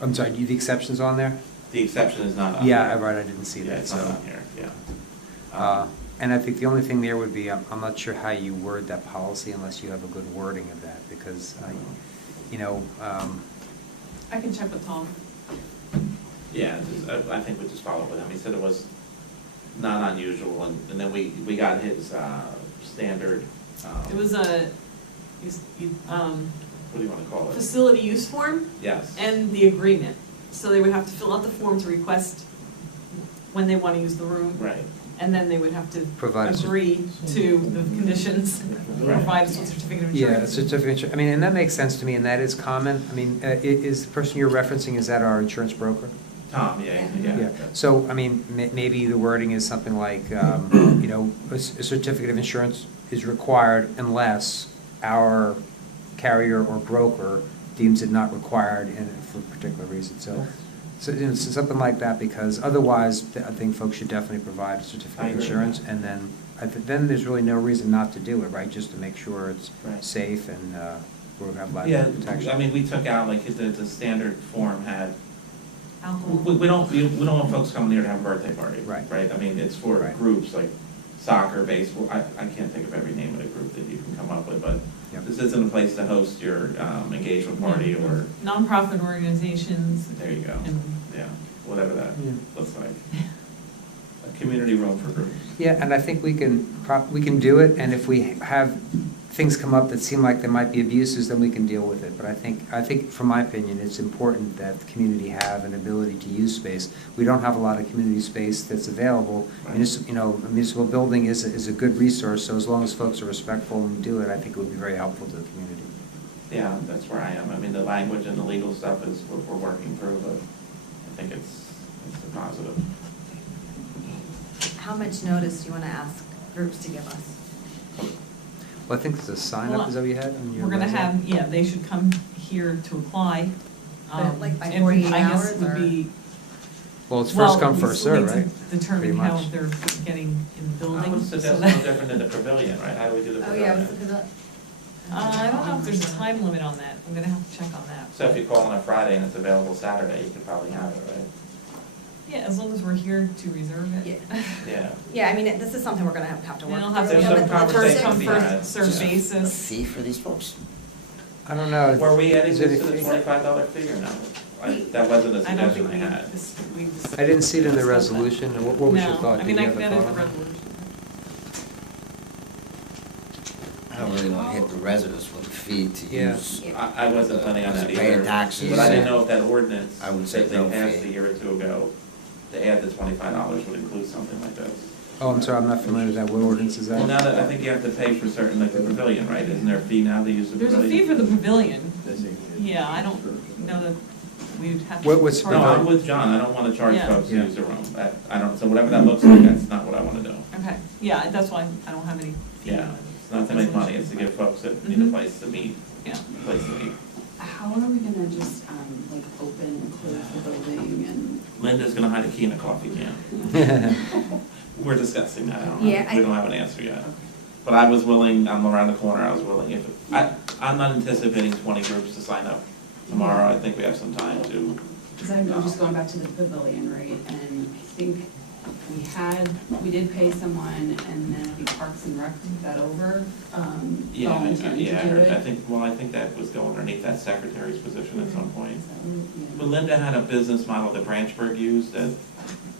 I'm sorry, the exceptions on there? The exception is not on Yeah, here. right, I didn't see Yeah, that, it's so. not on here, yeah. And I think the only thing there would be, I'm not sure how you word that policy unless you have a good wording of that, because, I can check with Tom. Yeah, I think we just followed with him. He said it was not unusual, and then we got his standard. It was a, What do you want to call it? facility use form Yes. and the agreement. So they would have to fill out the form to request when they want to use the room. Right. And then they would have to Provide a agree to the conditions, provide a certificate of Yeah, insurance. certificate, I mean, and that makes sense to me, and that is common. I mean, is the person you're referencing, is that our insurance broker? Tom, yeah. So, I mean, maybe the wording is something like, a certificate of insurance is required unless our carrier or broker deems it not required for a particular reason. So something like that, because otherwise, I think folks should definitely provide a certificate of insurance, and then there's really no reason not to do it, right? Just to make sure it's safe and we'll have liability protection. I mean, we took out, like, the standard form had, Alcohol. we don't want folks coming here to have a birthday party. Right. I mean, it's for groups like soccer, baseball, I can't think of every name of the group that you can come up with, but this isn't a place to host your engagement party or. Nonprofit organizations. There you go. And yeah, whatever that looks like. A community room for groups. Yeah, and I think we can do it, and if we have things come up that seem like there might be abuses, then we can deal with it. But I think, from my opinion, it's important that the community have an ability to use space. We don't have a lot of community space that's available. Right. A municipal building is a good resource, so as long as folks are respectful and do it, I think it would be very helpful to the community. Yeah, that's where I am. I mean, the language and the legal stuff is what we're working through, but I think it's a positive. How much notice do you want to ask groups to give us? Well, I think there's a sign-up, is that what you had on your We're gonna website? have, they should come here to apply. But like by and 48 I guess hours, it would or? be. Well, it's first come, first served, right? Determine Pretty how much. they're getting in the building. I would so suggest no that- different than the pavilion, right? How do we do the Oh, pavilion? yeah, because I don't know if there's a time limit on that. I'm gonna have to check on that. So if you call on a Friday and it's available Saturday, you could probably have it, right? Yeah, as long as we're here to reserve it. Yeah. Yeah, I mean, this is something we're gonna have to Then work it'll have to through. be There's on some a first conversation come, to be had. first served basis. Fee for these folks? I don't know. Were we adding Is it this a to the fee? $25 fee or no? That wasn't a I don't suggestion think I had. we I didn't see it in the discussed that. resolution. What was your thought? No, I mean, Did I you can have add a it to the thought? resolution. I don't really want to hit the residents with a fee to Yeah. use. I wasn't planning on that Paying either. taxes. But I didn't know if that ordinance I would say that they no passed fee. a year or two ago, to add the $25 would include something like this. Oh, I'm sorry, I'm not familiar with that. What ordinance is that? Well, now that, I think you have to pay for certain, like the pavilion, right? Isn't there a fee now to use the There's a pavilion? fee for the pavilion. Yeah, I don't know that we'd have to. What's- charge No, them. I'm with John. I don't want to charge Yeah. folks to Yeah. use the room. I don't, so whatever that looks like, that's not what I want to do. Okay, yeah, that's why I don't have any fee. Yeah, it's not to make money, it's to give folks that need a place to meet, Yeah. a place to meet. How are we gonna just, open and close the building and? Linda's gonna hide a key in a coffee can. We're discussing that, I don't Yeah, know, we don't have an answer yet. But I was willing, I'm around the corner, I was willing, I'm not anticipating 20 groups to sign up tomorrow, I think we have some time to. Because I'm just going back to the pavilion, right, and I think we did pay someone, and then I think Parks and Rec took that over, volunteering to do it. I think that was going underneath that secretary's position at some point. Yeah. But Linda had a business model that Branchburg used that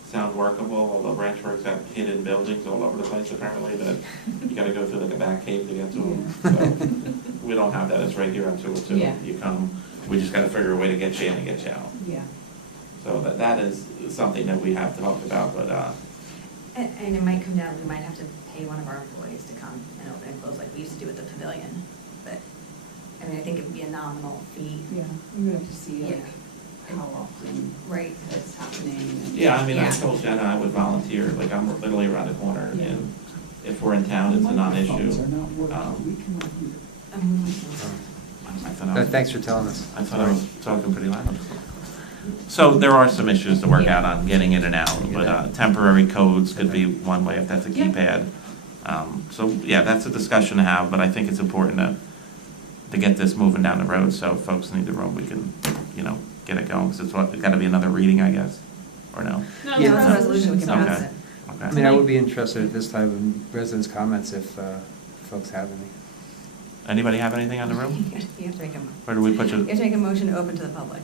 sound workable, although Branchburg's got hidden buildings all over the place apparently, that you gotta go through like a back cave to get to them. So, we don't have that, it's right here on 202. Yeah. You come, we just gotta figure a way to get you in and get you out. Yeah. So that is something that we have talked about, but, And it might come down, we might have to pay one of our employees to come and open and close like we used to do with the pavilion. But, I mean, I think it would be a nominal fee. Yeah, we would have to see like Yeah. how often Right. that's happening. And yeah, I mean, I Yeah. told Jenna I would volunteer, like I'm literally around the corner, Yeah. and if we're in town, it's a non-issue. Microphones are not working. I thought I was- Thanks for telling us. I thought I was talking pretty loud. So there are some issues to work out on getting in and out, but temporary codes could be one way if that's a Yeah. keypad. So, yeah, that's a discussion to have, but I think it's important to get this moving down the road, so if folks need the room, we can, get it going, because it's got to be another reading, I guess, or no? Yeah, No, it's a resolution, resolution, we can so- pass Okay. it. I Okay. mean, I would be interested at this time in residents' comments if folks have any. Anybody have anything on the room? You have to make a, Or do we put you you? have to make a motion to open to the public.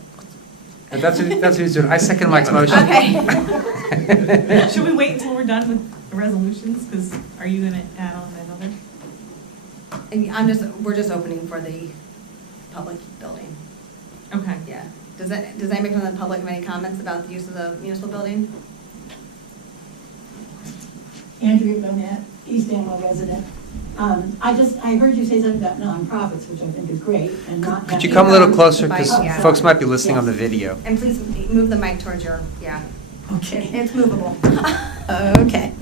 And that's what he's doing. I second Mike's motion. Okay. Should we wait until we're done with the resolutions? Because are you gonna add on another? And we're just opening for the public building. Okay. Yeah. Does anybody from the public have any comments about the use of the municipal building? Andrea Bonnet, East Amwell resident. I heard you say something about nonprofits, which I think is great, and not. Could you come a little closer, because Yeah. folks might be listening on the video. And please move the mic towards your, yeah. Okay. It's movable. Okay.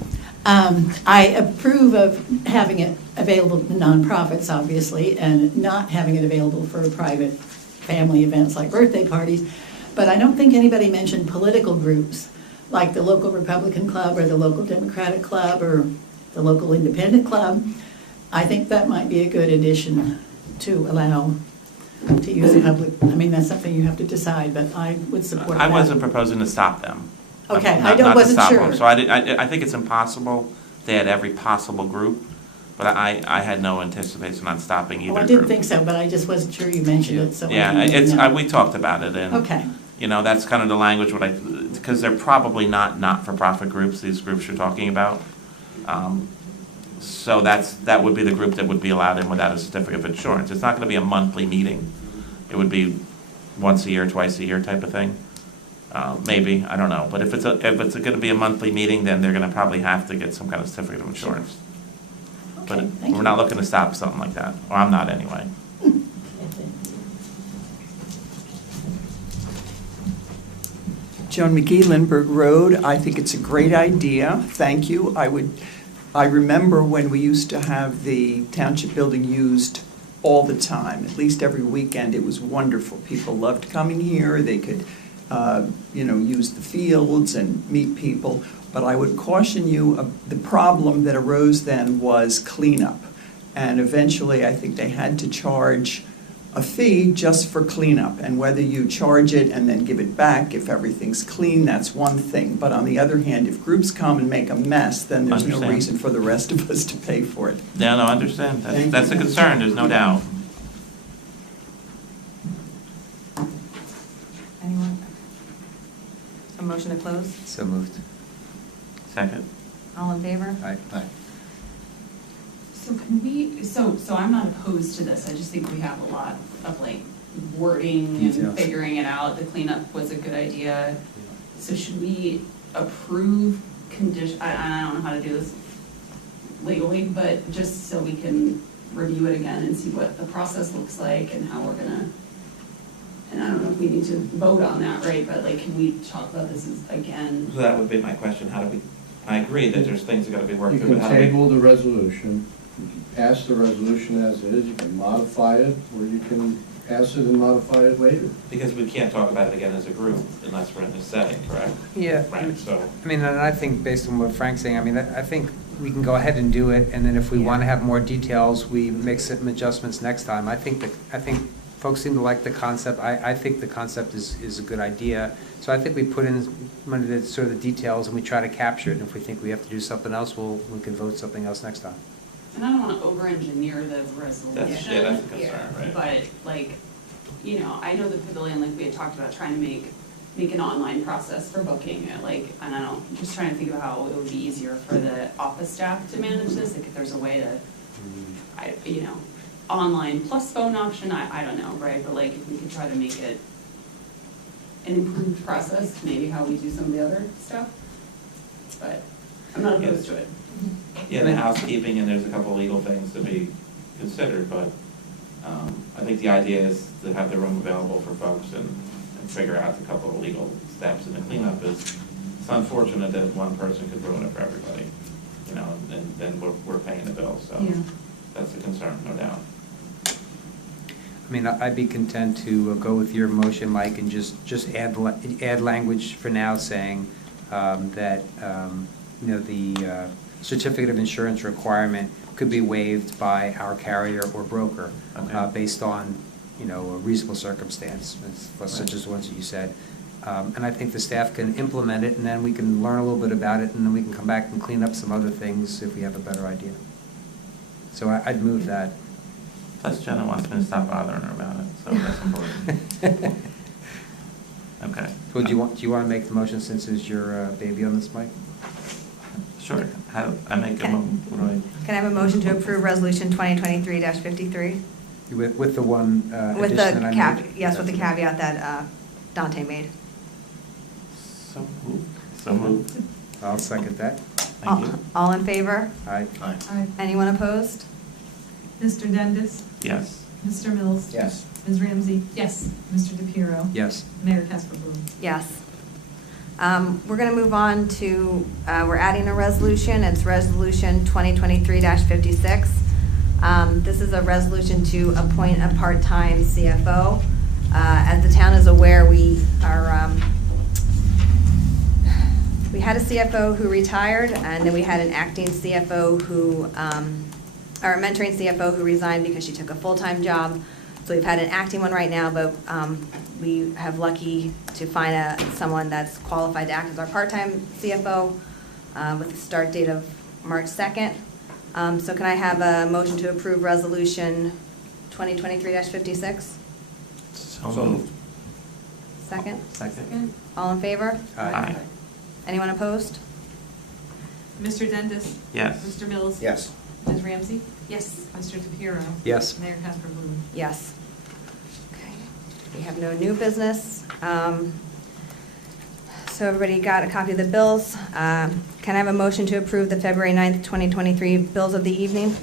I approve of having it available to nonprofits, obviously, and not having it available for private family events like birthday parties. But I don't think anybody mentioned political groups, like the local Republican club or the local Democratic club or the local independent club. I think that might be a good addition to allow to use a public, I mean, that's something you have to decide, but I would support that. I wasn't proposing to stop them. Okay, Not I to wasn't stop sure. them. So I think it's impossible to add every possible group, but I had no anticipation on stopping either Oh, group. I didn't think so, but I just wasn't sure you mentioned it, so. I Yeah, didn't know. we talked about it, and, Okay. that's kind of the language, because they're probably not-for-profit groups, these groups you're talking about. So that would be the group that would be allowed in without a certificate of insurance. It's not going to be a monthly meeting. It would be once a year, twice a year type of thing. Maybe, I don't know. But if it's going to be a monthly meeting, then they're going to probably have to get some kind of certificate of insurance. But Okay, thank we're you. not looking to stop something like that, or I'm not anyway. Joan McGee, Lindbergh Road. I think it's a great idea. Thank you. I remember when we used to have the township building used all the time, at least every weekend. It was wonderful. People loved coming here. They could, use the fields and meet people. But I would caution you, the problem that arose then was cleanup. And eventually, I think they had to charge a fee just for cleanup, and whether you charge it and then give it back if everything's clean, that's one thing. But on the other hand, if groups come and make a mess, then there's no Understand. reason for the rest of us to pay for it. Yeah, no, I understand. Thank That's a you. concern, there's no doubt. Anyone? A motion to close? So moved. Second? All in favor? Aye. So can we, so I'm not opposed to this, I just think we have a lot of wording Details. and figuring it out. The cleanup was a good idea. So should we approve I don't know how to do this legally, but just so we can review it again and see what the process looks like and how we're gonna, and I don't know if we need to vote on that, right, but can we talk about this again? So that would be my question, I agree that there's things that gotta be worked You through, can but how do we? table the resolution, you can pass the resolution as is, you can modify it, or you can pass it and modify it later. Because we can't talk about it again as a group unless we're in this setting, correct? Yeah. Right, so. I mean, and I think based on what Frank's saying, I mean, I think we can go ahead and do it, and then if we want to have more details, we make some adjustments next time. I think folks seem to like the concept. I think the concept is a good idea. So I think we put in sort of the details and we try to capture it. And if we think we have to do something else, we can vote something else next time. And I don't want to over-engineer the resolution. That's a concern, right? But like, you know, I know the pavilion, like we had talked about trying to make an online process for booking it, like, and I don't, I'm just trying to think about how it would be easier for the office staff to manage this, like if there's a way to, you know, online plus phone option, I don't know, right? But like if we could try to make it an improved process, maybe how we do some of the other stuff. But I'm not opposed to it. Yeah, the housekeeping, and there's a couple of legal things to be considered, but I think the idea is to have the room available for folks and figure out a couple of legal steps, and the cleanup is, it's unfortunate that one person could ruin it for everybody, you know, and then we're paying the bill, so that's a concern, no doubt. I mean, I'd be content to go with your motion, Mike, and just add language for now saying that, you know, the certificate of insurance requirement could be waived by our carrier or broker based on, you know, a reasonable circumstance, such as the ones that you said. And I think the staff can implement it, and then we can learn a little bit about it, and then we can come back and clean up some other things if we have a better idea. So I'd move that. Plus Jenna wants me to stop bothering her about it, so that's important. Okay. So do you want to make the motion since it's your baby on this, Mike? Sure. I make a motion. Can I have a motion to approve Resolution 2023-53? With the one With addition the that I made? yes, with the caveat that Dante made. So moved. So moved. I'll second that. Thank you. All in favor? Aye. Aye. Anyone opposed? Mr. Dendis? Yes. Mr. Mills? Yes. Ms. Ramsey? Yes. Mr. DePiero? Yes. Mayor Casper Bloom? Yes. We're going to move on to, we're adding a resolution. It's Resolution 2023-56. This is a resolution to appoint a part-time CFO. As the town is aware, we had a CFO who retired, and then we had an acting CFO who, or a mentoring CFO who resigned because she took a full-time job. So we've had an acting one right now, but we have lucky to find someone that's qualified to act as our part-time CFO with a start date of March 2nd. So can I have a motion to approve Resolution 2023-56? So moved. Second? Second. All in favor? Aye. Anyone opposed? Mr. Dendis? Yes. Mr. Mills? Yes. Ms. Ramsey? Yes. Mr. DePiero? Yes. Mayor Casper Bloom? Yes. Okay. We have no new business. So everybody got a copy of the bills. Can I have a motion to approve the February 9th, 2023 bills of the evening?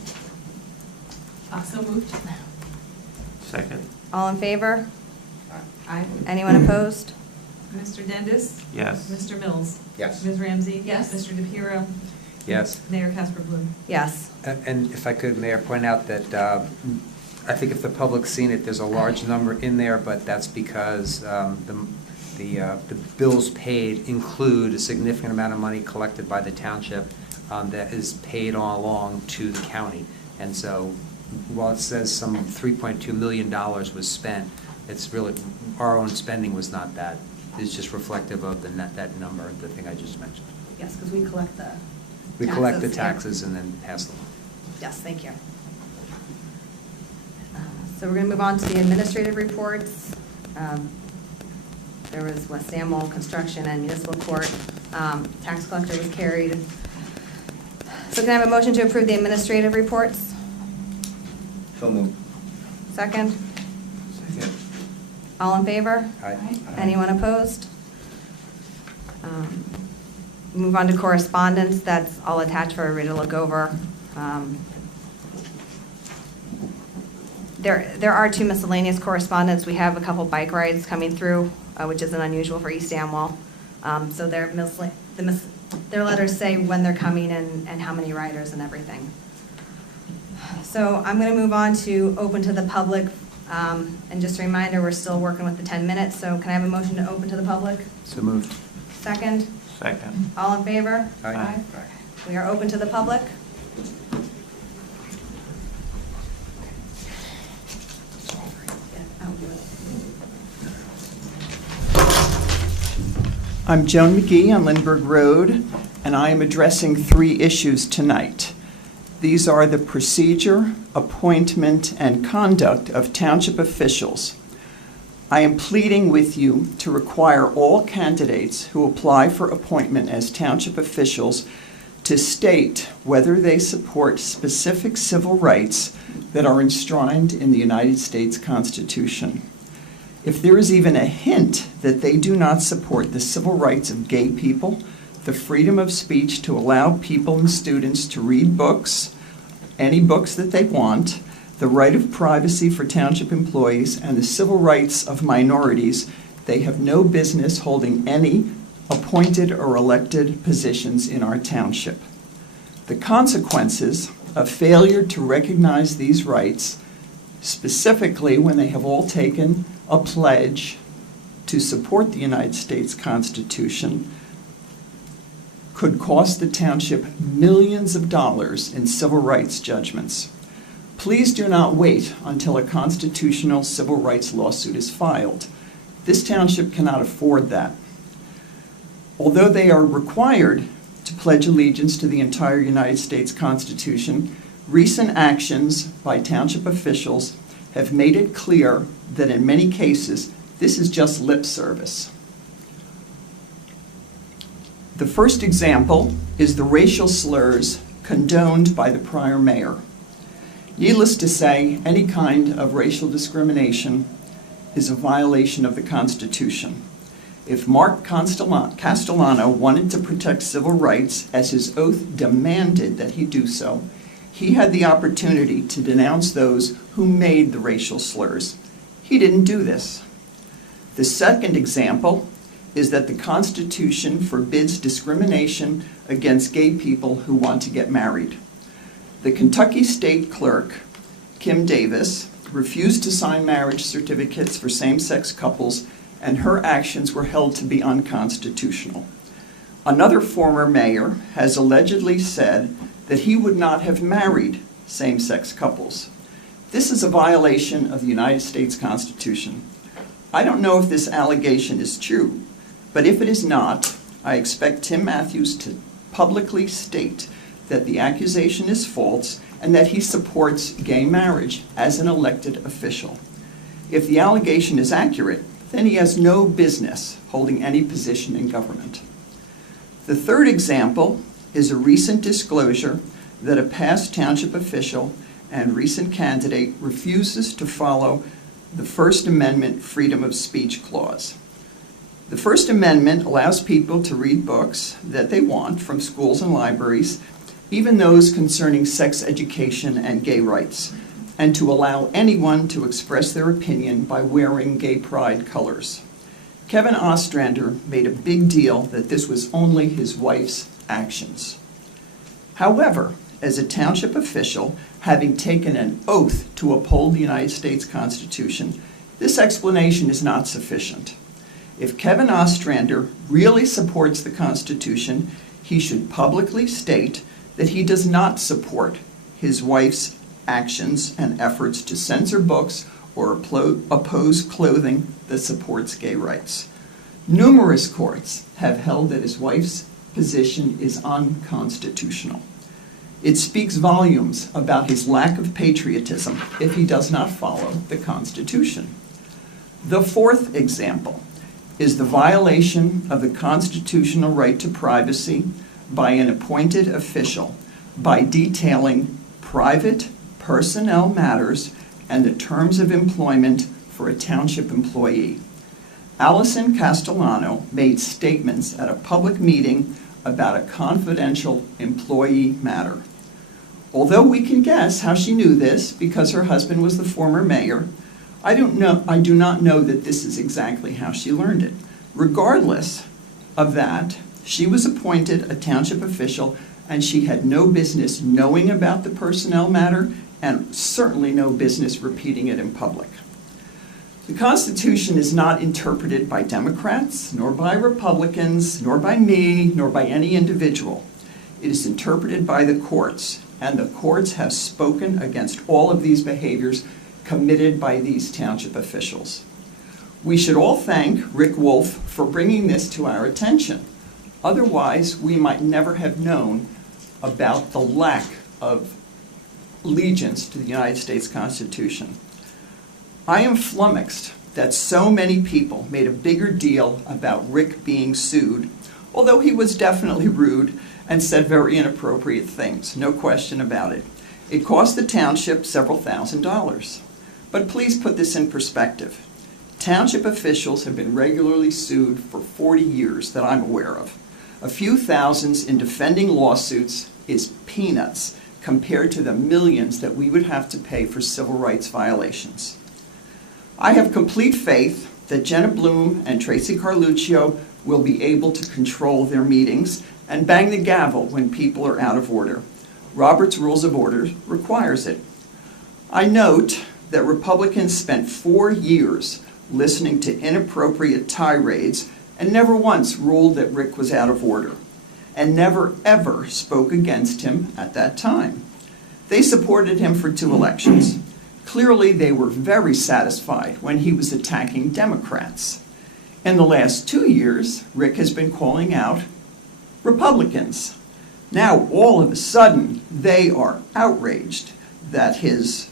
So moved. Second. All in favor? Aye. Anyone opposed? Mr. Dendis? Yes. Mr. Mills? Yes. Ms. Ramsey? Yes. Mr. DePiero? Yes. Mayor Casper Bloom? Yes. And if I could, Mayor, point out that I think if the public's seen it, there's a large number in there, but that's because the bills paid include a significant amount of money collected by the township that is paid all along to the county. And so while it says some $3.2 million was spent, it's really, our own spending was not that. It's just reflective of that number, the thing I just mentioned. Yes, because we collect the We collect the taxes, yeah. taxes and then pass them on. Yes, thank you. So we're going to move on to the administrative reports. There was West Samuel Construction and Municipal Court. Tax collector was carried. So can I have a motion to approve the administrative reports? So moved. Second? Second. All in favor? Aye. Anyone opposed? Move on to correspondence. That's all attached for everybody to look over. There are two miscellaneous correspondence. We have a couple bike rides coming through, which isn't unusual for East Amwell. So their letters say when they're coming and how many riders and everything. So I'm going to move on to open to the public And just a reminder, we're still working with the 10 minutes, so can I have a motion to open to the public? So moved. Second? Second. All in favor? Aye. We are open to the public. I'm Joan McGee on Lindbergh Road, and I am addressing 3 issues tonight. These are the procedure, appointment, and conduct of township officials. I am pleading with you to require all candidates who apply for appointment as township officials to state whether they support specific civil rights that are enshrined in the United States Constitution. If there is even a hint that they do not support the civil rights of gay people, the freedom of speech to allow people and students to read books, any books that they want, the right of privacy for township employees, and the civil rights of minorities, they have no business holding any appointed or elected positions in our township. The consequences of failure to recognize these rights, specifically when they have all taken a pledge to support the United States Constitution, could cost the township millions of dollars in civil rights judgments. Please do not wait until a constitutional civil rights lawsuit is filed. This township cannot afford that. Although they are required to pledge allegiance to the entire United States Constitution, recent actions by township officials have made it clear that in many cases, this is just lip service. The first example is the racial slurs condoned by the prior mayor. Needless to say, any kind of racial discrimination is a violation of the Constitution. If Mark Castellano wanted to protect civil rights, as his oath demanded that he do so, he had the opportunity to denounce those who made the racial slurs. He didn't do this. The second example is that the Constitution forbids discrimination against gay people who want to get married. The Kentucky State Clerk, Kim Davis, refused to sign marriage certificates for same-sex couples, and her actions were held to be unconstitutional. Another former mayor has allegedly said that he would not have married same-sex couples. This is a violation of the United States Constitution. I don't know if this allegation is true, but if it is not, I expect Tim Matthews to publicly state that the accusation is false and that he supports gay marriage as an elected official. If the allegation is accurate, then he has no business holding any position in government. The third example is a recent disclosure that a past township official and recent candidate refuses to follow the First Amendment freedom of speech clause. The First Amendment allows people to read books that they want from schools and libraries, even those concerning sex education and gay rights, and to allow anyone to express their opinion by wearing gay pride colors. Kevin Ostrander made a big deal that this was only his wife's actions. However, as a township official, having taken an oath to uphold the United States Constitution, this explanation is not sufficient. If Kevin Ostrander really supports the Constitution, he should publicly state that he does not support his wife's actions and efforts to censor books or oppose clothing that supports gay rights. Numerous courts have held that his wife's position is unconstitutional. It speaks volumes about his lack of patriotism if he does not follow the Constitution. The fourth example is the violation of the constitutional right to privacy by an appointed official by detailing private personnel matters and the terms of employment for a township employee. Allison Castellano made statements at a public meeting about a confidential employee matter. Although we can guess how she knew this because her husband was the former mayor, I do not know that this is exactly how she learned it. Regardless of that, she was appointed a township official and she had no business knowing about the personnel matter and certainly no business repeating it in public. The Constitution is not interpreted by Democrats, nor by Republicans, nor by me, nor by any individual. It is interpreted by the courts, and the courts have spoken against all of these behaviors committed by these township officials. We should all thank Rick Wolf for bringing this to our attention. Otherwise, we might never have known about the lack of allegiance to the United States Constitution. I am flummoxed that so many people made a bigger deal about Rick being sued, although he was definitely rude and said very inappropriate things, no question about it. It cost the township several $1,000s. But please put this in perspective. Township officials have been regularly sued for 40 years that I'm aware of. A few thousands in defending lawsuits is peanuts compared to the millions that we would have to pay for civil rights violations. I have complete faith that Jenna Bloom and Tracy Carluccio will be able to control their meetings and bang the gavel when people are out of order. Robert's Rules of Order requires it. I note that Republicans spent 4 years listening to inappropriate tirades and never once ruled that Rick was out of order, and never ever spoke against him at that time. They supported him for 2 elections. Clearly, they were very satisfied when he was attacking Democrats. In the last 2 years, Rick has been calling out Republicans. Now, all of a sudden, they are outraged that his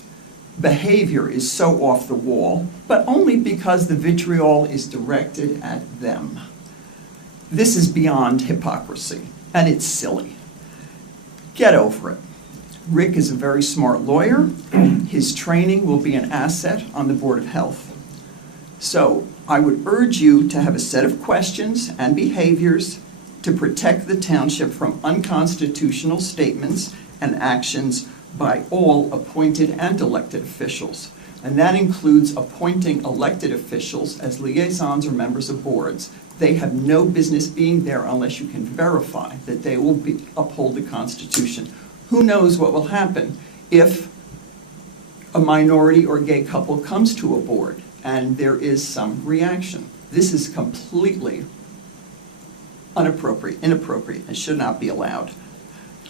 behavior is so off the wall, but only because the vitriol is directed at them. This is beyond hypocrisy, and it's silly. Get over it. Rick is a very smart lawyer. His training will be an asset on the Board of Health. So I would urge you to have a set of questions and behaviors to protect the township from unconstitutional statements and actions by all appointed and elected officials. And that includes appointing elected officials as liaisons or members of boards. They have no business being there unless you can verify that they will uphold the Constitution. Who knows what will happen if a minority or gay couple comes to a board and there is some reaction. This is completely inappropriate, and should not be allowed.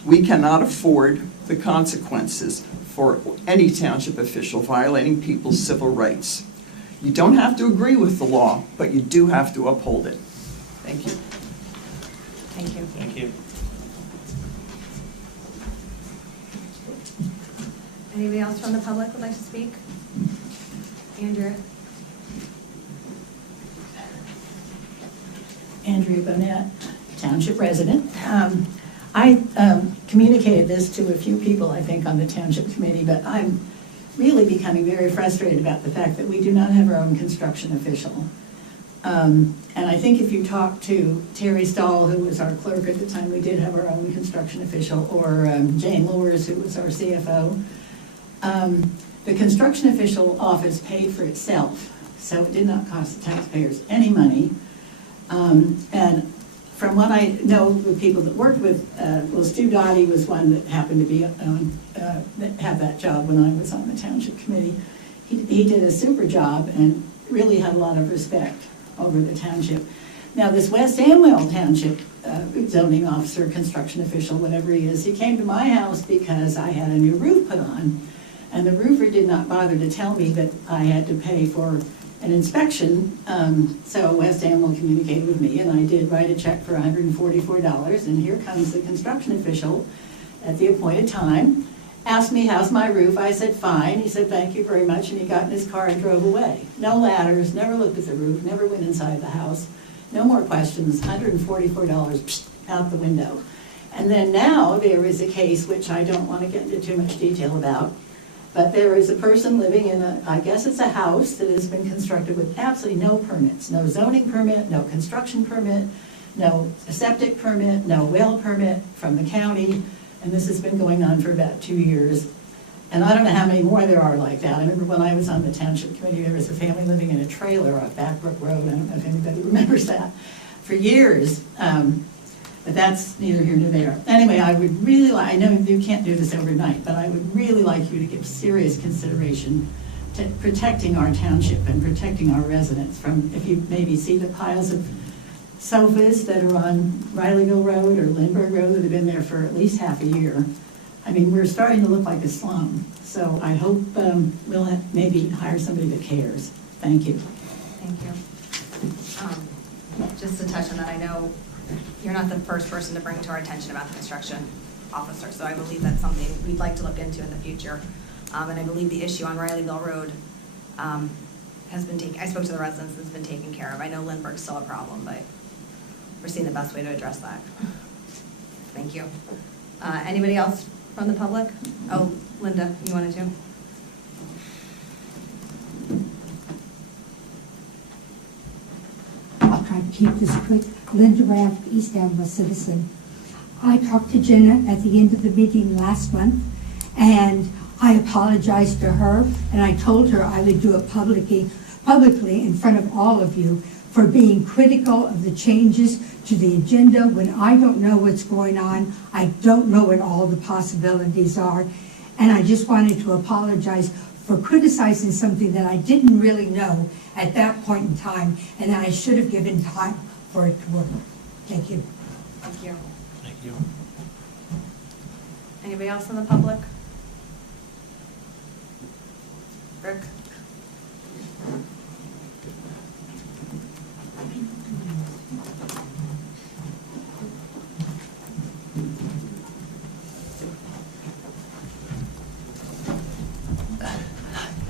We cannot afford the consequences for any township official violating people's civil rights. You don't have to agree with the law, but you do have to uphold it. Thank you. Thank you. Thank you. Anybody else from the public would like to speak? Andrea? Andrea Bonnet, township resident. I communicated this to a few people, I think, on the township committee, but I'm really becoming very frustrated about the fact that we do not have our own construction official. And I think if you talk to Terry Stahl, who was our clerk at the time, we did have our own construction official, or Jane Lewis, who was our CFO, the construction official office paid for itself, so it did not cost the taxpayers any money. And from what I know, the people that worked with, well, Stu Dottie was one that happened to be that had that job when I was on the township committee. He did a super job and really had a lot of respect over the township. Now, this West Amwell Township zoning officer, construction official, whatever he is, he came to my house because I had a new roof put on, and the roofer did not bother to tell me that I had to pay for an inspection, so West Amwell communicated with me, and I did write a check for $144, and here comes the construction official at the appointed time, asked me, how's my roof? I said, fine. He said, thank you very much, and he got in his car and drove away. No ladders, never looked at the roof, never went inside the house, no more questions, $144 out the window. And then now there is a case, which I don't want to get into too much detail about, but there is a person living in I guess it's a house that has been constructed with absolutely no permits, no zoning permit, no construction permit, no septic permit, no well permit from the county, and this has been going on for about 2 years. And I don't know how many more there are like that. I remember when I was on the township committee, there was a family living in a trailer off Backbrook Road. I don't know if anybody remembers that, for years. But that's neither here nor there. Anyway, I would really like, I know you can't do this overnight, but I would really like you to give serious consideration protecting our township and protecting our residents from, if you maybe see the piles of sofas that are on Rileyville Road or Lindbergh Road that have been there for at least half a year. I mean, we're starting to look like a slum. So I hope we'll maybe hire somebody that cares. Thank you. Thank you. Just to touch on that, I know you're not the first person to bring to our attention about the construction officer, so I believe that's something we'd like to look into in the future. And I believe the issue on Rileyville Road has been taken, I spoke to the residents, it's been taken care of. I know Lindbergh's still a problem, but we're seeing the best way to address that. Thank you. Anybody else from the public? Oh, Linda, you wanted to? I'll try to keep this quick. Linda Raft, East Alabama citizen. I talked to Jenna at the end of the meeting last month, and I apologized to her, and I told her I would do it publicly in front of all of you for being critical of the changes to the agenda when I don't know what's going on. I don't know what all the possibilities are, and I just wanted to apologize for criticizing something that I didn't really know at that point in time, and that I should have given time for it to work. Thank you. Thank you. Thank you. Anybody else in the public? Rick?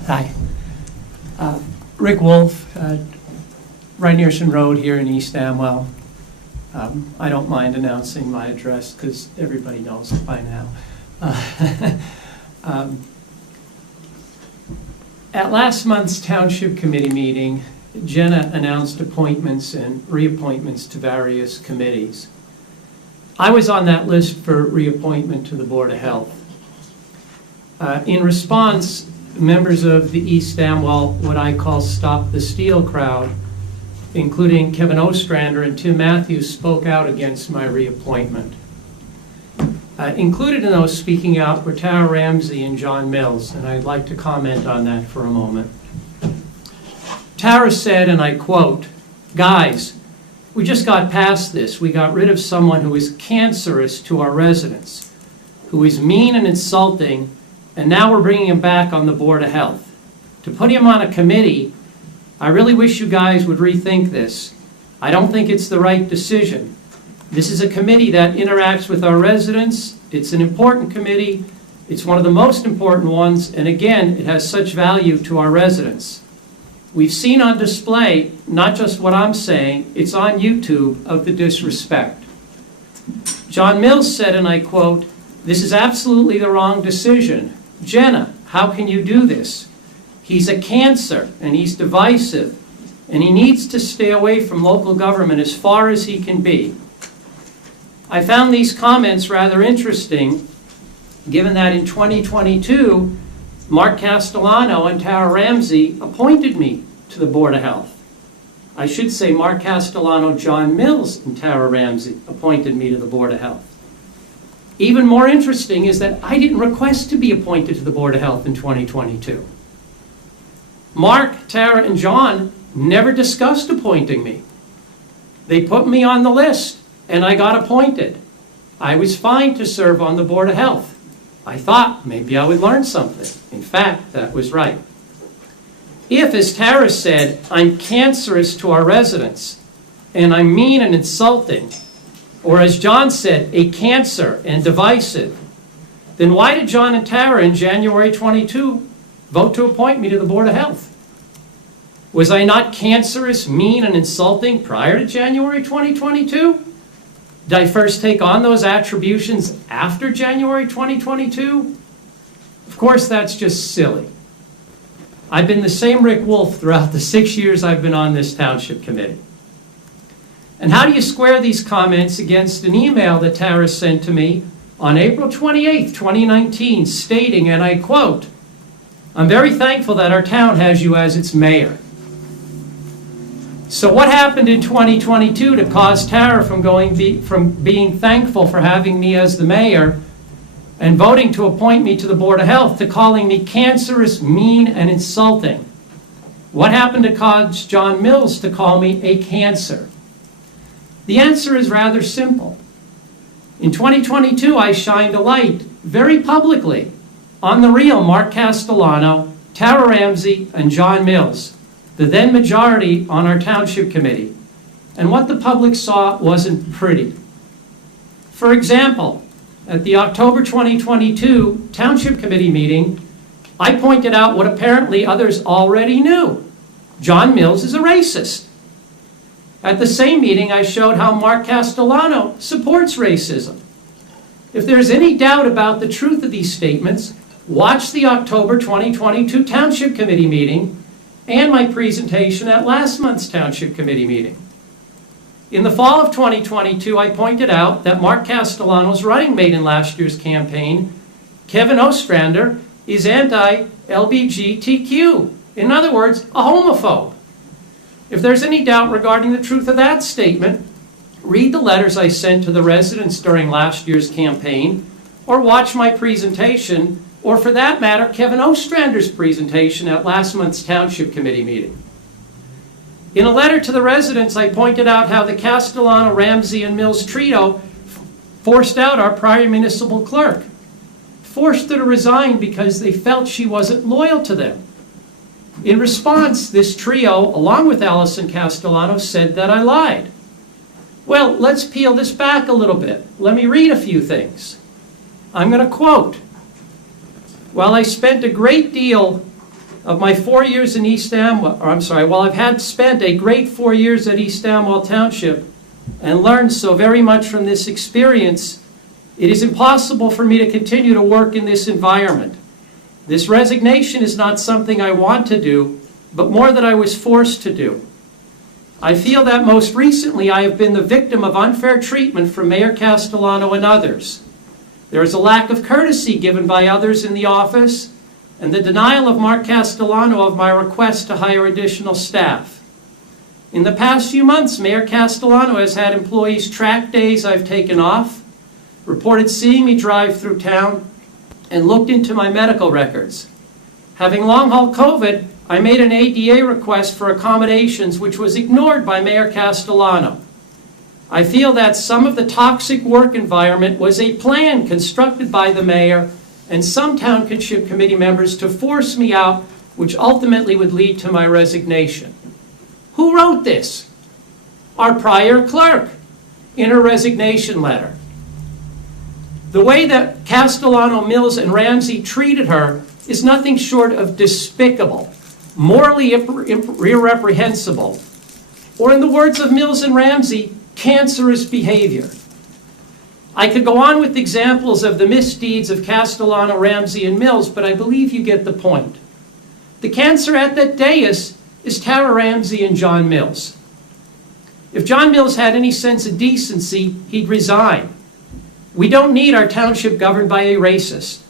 Hi. Rick Wolf, Rynearson Road here in East Amwell. I don't mind announcing my address because everybody knows it by now. At last month's Township Committee meeting, Jenna announced appointments and reappointments to various committees. I was on that list for reappointment to the Board of Health. In response, members of the East Amwell, what I call Stop the Steal crowd, including Kevin Ostrander and Tim Matthews, spoke out against my reappointment. Included in those speaking out were Tara Ramsey and John Mills, and I'd like to comment on that for a moment. Tara said, and I quote, "Guys, we just got past this. We got rid of someone who is cancerous to our residents, who is mean and insulting, and now we're bringing him back on the Board of Health. To put him on a committee, I really wish you guys would rethink this. I don't think it's the right decision. This is a committee that interacts with our residents. It's an important committee. It's one of the most important ones, and again, it has such value to our residents. We've seen on display, not just what I'm saying, it's on YouTube, of the disrespect." John Mills said, and I quote, "This is absolutely the wrong decision. Jenna, how can you do this? He's a cancer, and he's divisive, and he needs to stay away from local government as far as he can be." I found these comments rather interesting, given that in 2022, Mark Castellano and Tara Ramsey appointed me to the Board of Health. I should say Mark Castellano, John Mills, and Tara Ramsey appointed me to the Board of Health. Even more interesting is that I didn't request to be appointed to the Board of Health in 2022. Mark, Tara, and John never discussed appointing me. They put me on the list, and I got appointed. I was fine to serve on the Board of Health. I thought maybe I would learn something. In fact, that was right. If, as Tara said, I'm cancerous to our residents, and I'm mean and insulting, or as John said, a cancer and divisive, then why did John and Tara in January 22 vote to appoint me to the Board of Health? Was I not cancerous, mean, and insulting prior to January 2022? Did I first take on those attributions after January 2022? Of course, that's just silly. I've been the same Rick Wolf throughout the 6 years I've been on this Township Committee. And how do you square these comments against an email that Tara sent to me on April 28th, 2019, stating, and I quote, "I'm very thankful that our town has you as its mayor." So what happened in 2022 to cause Tara from being thankful for having me as the mayor and voting to appoint me to the Board of Health to calling me cancerous, mean, and insulting. What happened to cause John Mills to call me a cancer? The answer is rather simple. In 2022, I shined a light very publicly on the real Mark Castellano, Tara Ramsey, and John Mills, the then majority on our Township Committee. And what the public saw wasn't pretty. For example, at the October 2022 Township Committee meeting, I pointed out what apparently others already knew. John Mills is a racist. At the same meeting, I showed how Mark Castellano supports racism. If there's any doubt about the truth of these statements, watch the October 2022 Township Committee meeting and my presentation at last month's Township Committee meeting. In the fall of 2022, I pointed out that Mark Castellano's running mate in last year's campaign, Kevin Ostrander, is anti-LGBTQ. In other words, a homophobe. If there's any doubt regarding the truth of that statement, read the letters I sent to the residents during last year's campaign, or watch my presentation, or for that matter, Kevin Ostrander's presentation at last month's Township Committee meeting. In a letter to the residents, I pointed out how the Castellano, Ramsey, and Mills trio forced out our prior municipal clerk, forced her to resign because they felt she wasn't loyal to them. In response, this trio, along with Allison Castellano, said that I lied. Well, let's peel this back a little bit. Let me read a few things. I'm going to quote. While I spent a great deal of my 4 years in East Amwell, while I've had spent a great 4 years at East Amwell Township and learned so very much from this experience, it is impossible for me to continue to work in this environment. This resignation is not something I want to do, but more that I was forced to do. I feel that most recently I have been the victim of unfair treatment from Mayor Castellano and others. There is a lack of courtesy given by others in the office, and the denial of Mark Castellano of my request to hire additional staff. In the past few months, Mayor Castellano has had employees track days I've taken off, reported seeing me drive through town, and looked into my medical records. Having long-haul COVID, I made an ADA request for accommodations which was ignored by Mayor Castellano. I feel that some of the toxic work environment was a plan constructed by the mayor and some Township Committee members to force me out, which ultimately would lead to my resignation. Who wrote this? Our prior clerk, in her resignation letter. The way that Castellano, Mills, and Ramsey treated her is nothing short of despicable, morally irreprehensible, or in the words of Mills and Ramsey, cancerous behavior. I could go on with examples of the misdeeds of Castellano, Ramsey, and Mills, but I believe you get the point. The cancer at that dais is Tara Ramsey and John Mills. If John Mills had any sense of decency, he'd resign. We don't need our township governed by a racist.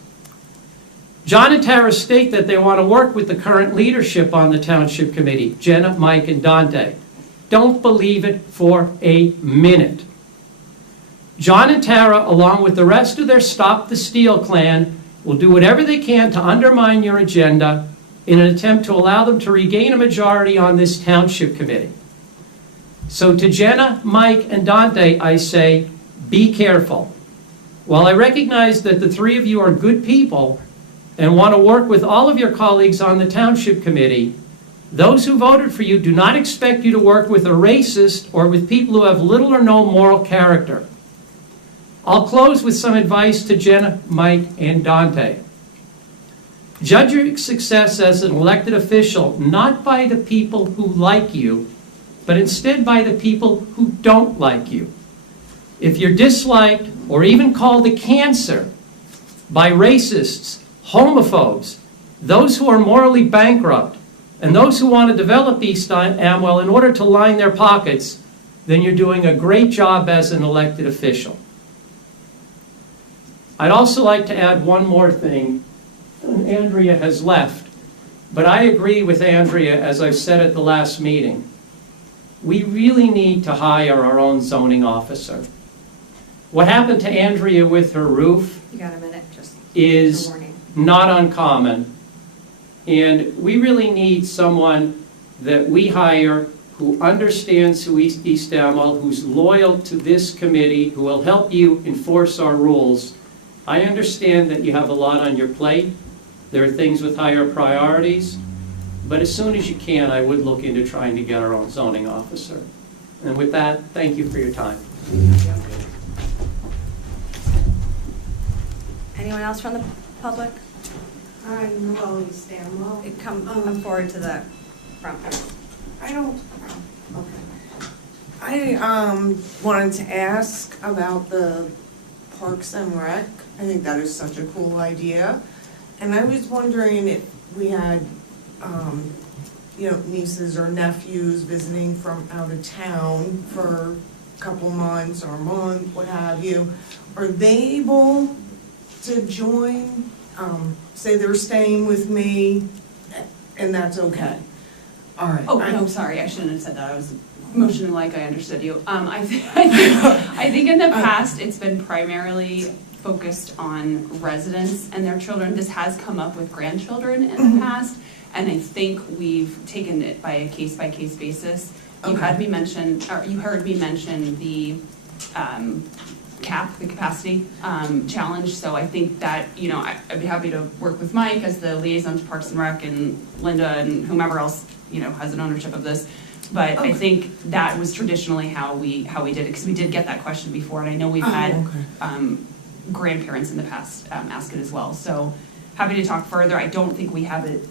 John and Tara state that they want to work with the current leadership on the Township Committee, Jenna, Mike, and Dante. Don't believe it for a minute. John and Tara, along with the rest of their Stop the Steal clan, will do whatever they can to undermine your agenda in an attempt to allow them to regain a majority on this Township Committee. So to Jenna, Mike, and Dante, I say, be careful. While I recognize that the three of you are good people and want to work with all of your colleagues on the Township Committee, those who voted for you do not expect you to work with a racist or with people who have little or no moral character. I'll close with some advice to Jenna, Mike, and Dante. Judge your success as an elected official not by the people who like you, but instead by the people who don't like you. If you're disliked or even called a cancer by racists, homophobes, those who are morally bankrupt, and those who want to develop East Amwell in order to line their pockets, then you're doing a great job as an elected official. I'd also like to add one more thing. Andrea has left, but I agree with Andrea, as I've said at the last meeting. We really need to hire our own zoning officer. What happened to Andrea with her roof? You got a minute, just is not uncommon. And we really need someone that we hire who understands who East Amwell, who's loyal to this committee, who will help you enforce our rules. I understand that you have a lot on your plate. There are things with higher priorities. But as soon as you can, I would look into trying to get our own zoning officer. And with that, thank you for your time. Anyone else from the public? Hi, Melanie Stanwell. Come forward to the front. I don't, okay. I wanted to ask about the Parks and Rec. I think that is such a cool idea. And I was wondering if we had, you know, nieces or nephews visiting from out of town for a couple months or a month, what have you. Are they able to join? Say they're staying with me, and that's okay. All right. Oh, no, sorry, I shouldn't have said that. I was motioning like I understood you. I think in the past, it's been primarily focused on residents and their children. This has come up with grandchildren in the past, and I think we've taken it by a case-by-case basis. You heard me mention the the capacity challenge. So I think that, you know, I'd be happy to work with Mike as the liaison to Parks and Rec, and Linda and whomever else, you know, has an ownership of this. But I think that was traditionally how we did it, because we did get that question before, and I know we've had grandparents in the past ask it as well. So happy to talk further. I don't think we have it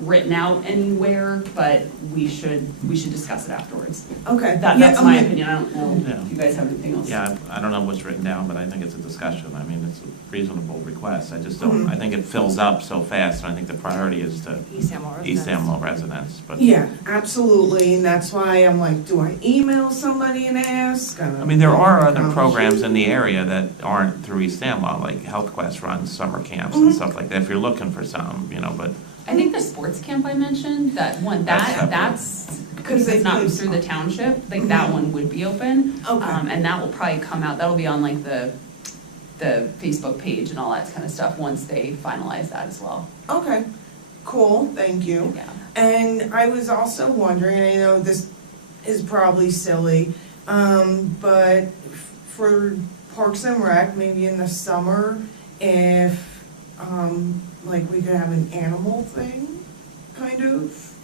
written out anywhere, but we should discuss it afterwards. Okay. That's my opinion. I don't know if you guys have anything else. Yeah, I don't know what's written down, but I think it's a discussion. I mean, it's a reasonable request. I just don't, I think it fills up so fast, and I think the priority is to East Amwell residents. But yeah, absolutely, and that's why I'm like, do I email somebody and ask? I mean, there are other programs in the area that aren't through East Amwell, like Health Quest runs summer camps and stuff like that, if you're looking for some, you know, but I think the sports camp I mentioned, that one, that's because it's not through the township, like that one would be open. Okay. And that will probably come out, that'll be on like the Facebook page and all that kind of stuff once they finalize that as well. Okay, cool, thank you. Yeah. And I was also wondering, I know this is probably silly, but for Parks and Rec, maybe in the summer, if like we could have an animal thing, kind of.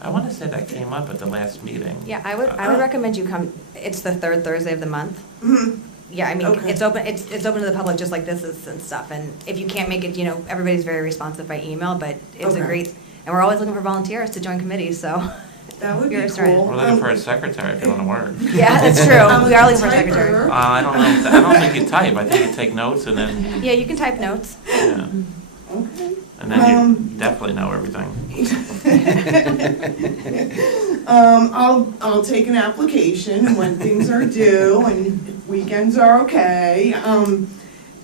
I want to say that came up at the last meeting. Yeah, I would recommend you come, it's the third Thursday of the month. Yeah, I mean, it's open to the public just like this is and stuff, and if you can't make it, you know, everybody's very responsive by email, but it's a great, and we're always looking for volunteers to join committees, so. That would be cool. We're looking for a secretary if you want to work. Yeah, that's true, we are looking for a secretary. I don't know, I don't think you type, I think you take notes and then. Yeah, you can type notes. Yeah. Okay. And then you definitely know everything. I'll take an application when things are due and weekends are okay.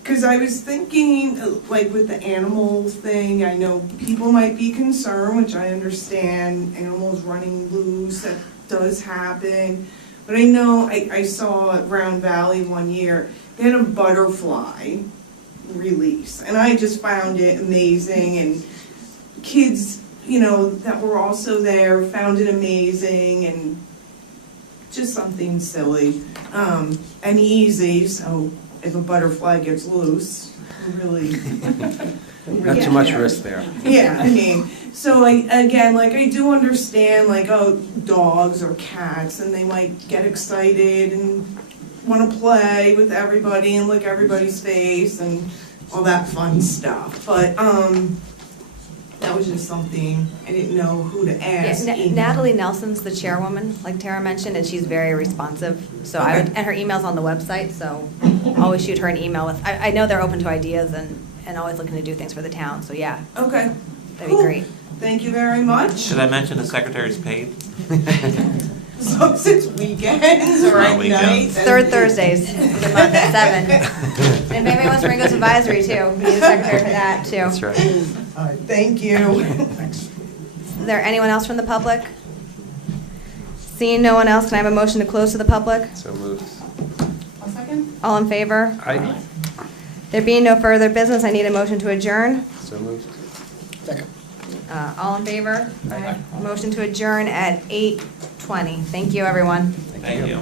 Cause I was thinking, like with the animal thing, I know people might be concerned, which I understand, animals running loose, that does happen. But I know, I saw at Round Valley one year, they had a butterfly release, and I just found it amazing, and kids, you know, that were also there found it amazing, and just something silly and easy. So if a butterfly gets loose, really Not too much risk there. yeah, I mean, so again, like I do understand, like, oh, dogs or cats, and they might get excited and want to play with everybody and lick everybody's face and all that fun stuff. But that was just something I didn't know who to ask. Yeah, Natalie Nelson's the chairwoman, like Tara mentioned, and she's very responsive. So and her email's on the website, so always shoot her an email with, I know they're open to ideas and always looking to do things for the town, so yeah. Okay. That'd be great. Thank you very much. Should I mention the secretary's paid? So it's weekends or at night. Third Thursdays of the month at 7. And if anybody wants to bring us advisory too, we need a secretary for that too. That's right. All right, thank you. Is there anyone else from the public? Seeing no one else, can I have a motion to close to the public? So moved. A second? All in favor? Aye. There being no further business, I need a motion to adjourn. So moved. Second. All in favor? Motion to adjourn at 8:20. Thank you, everyone. Thank you.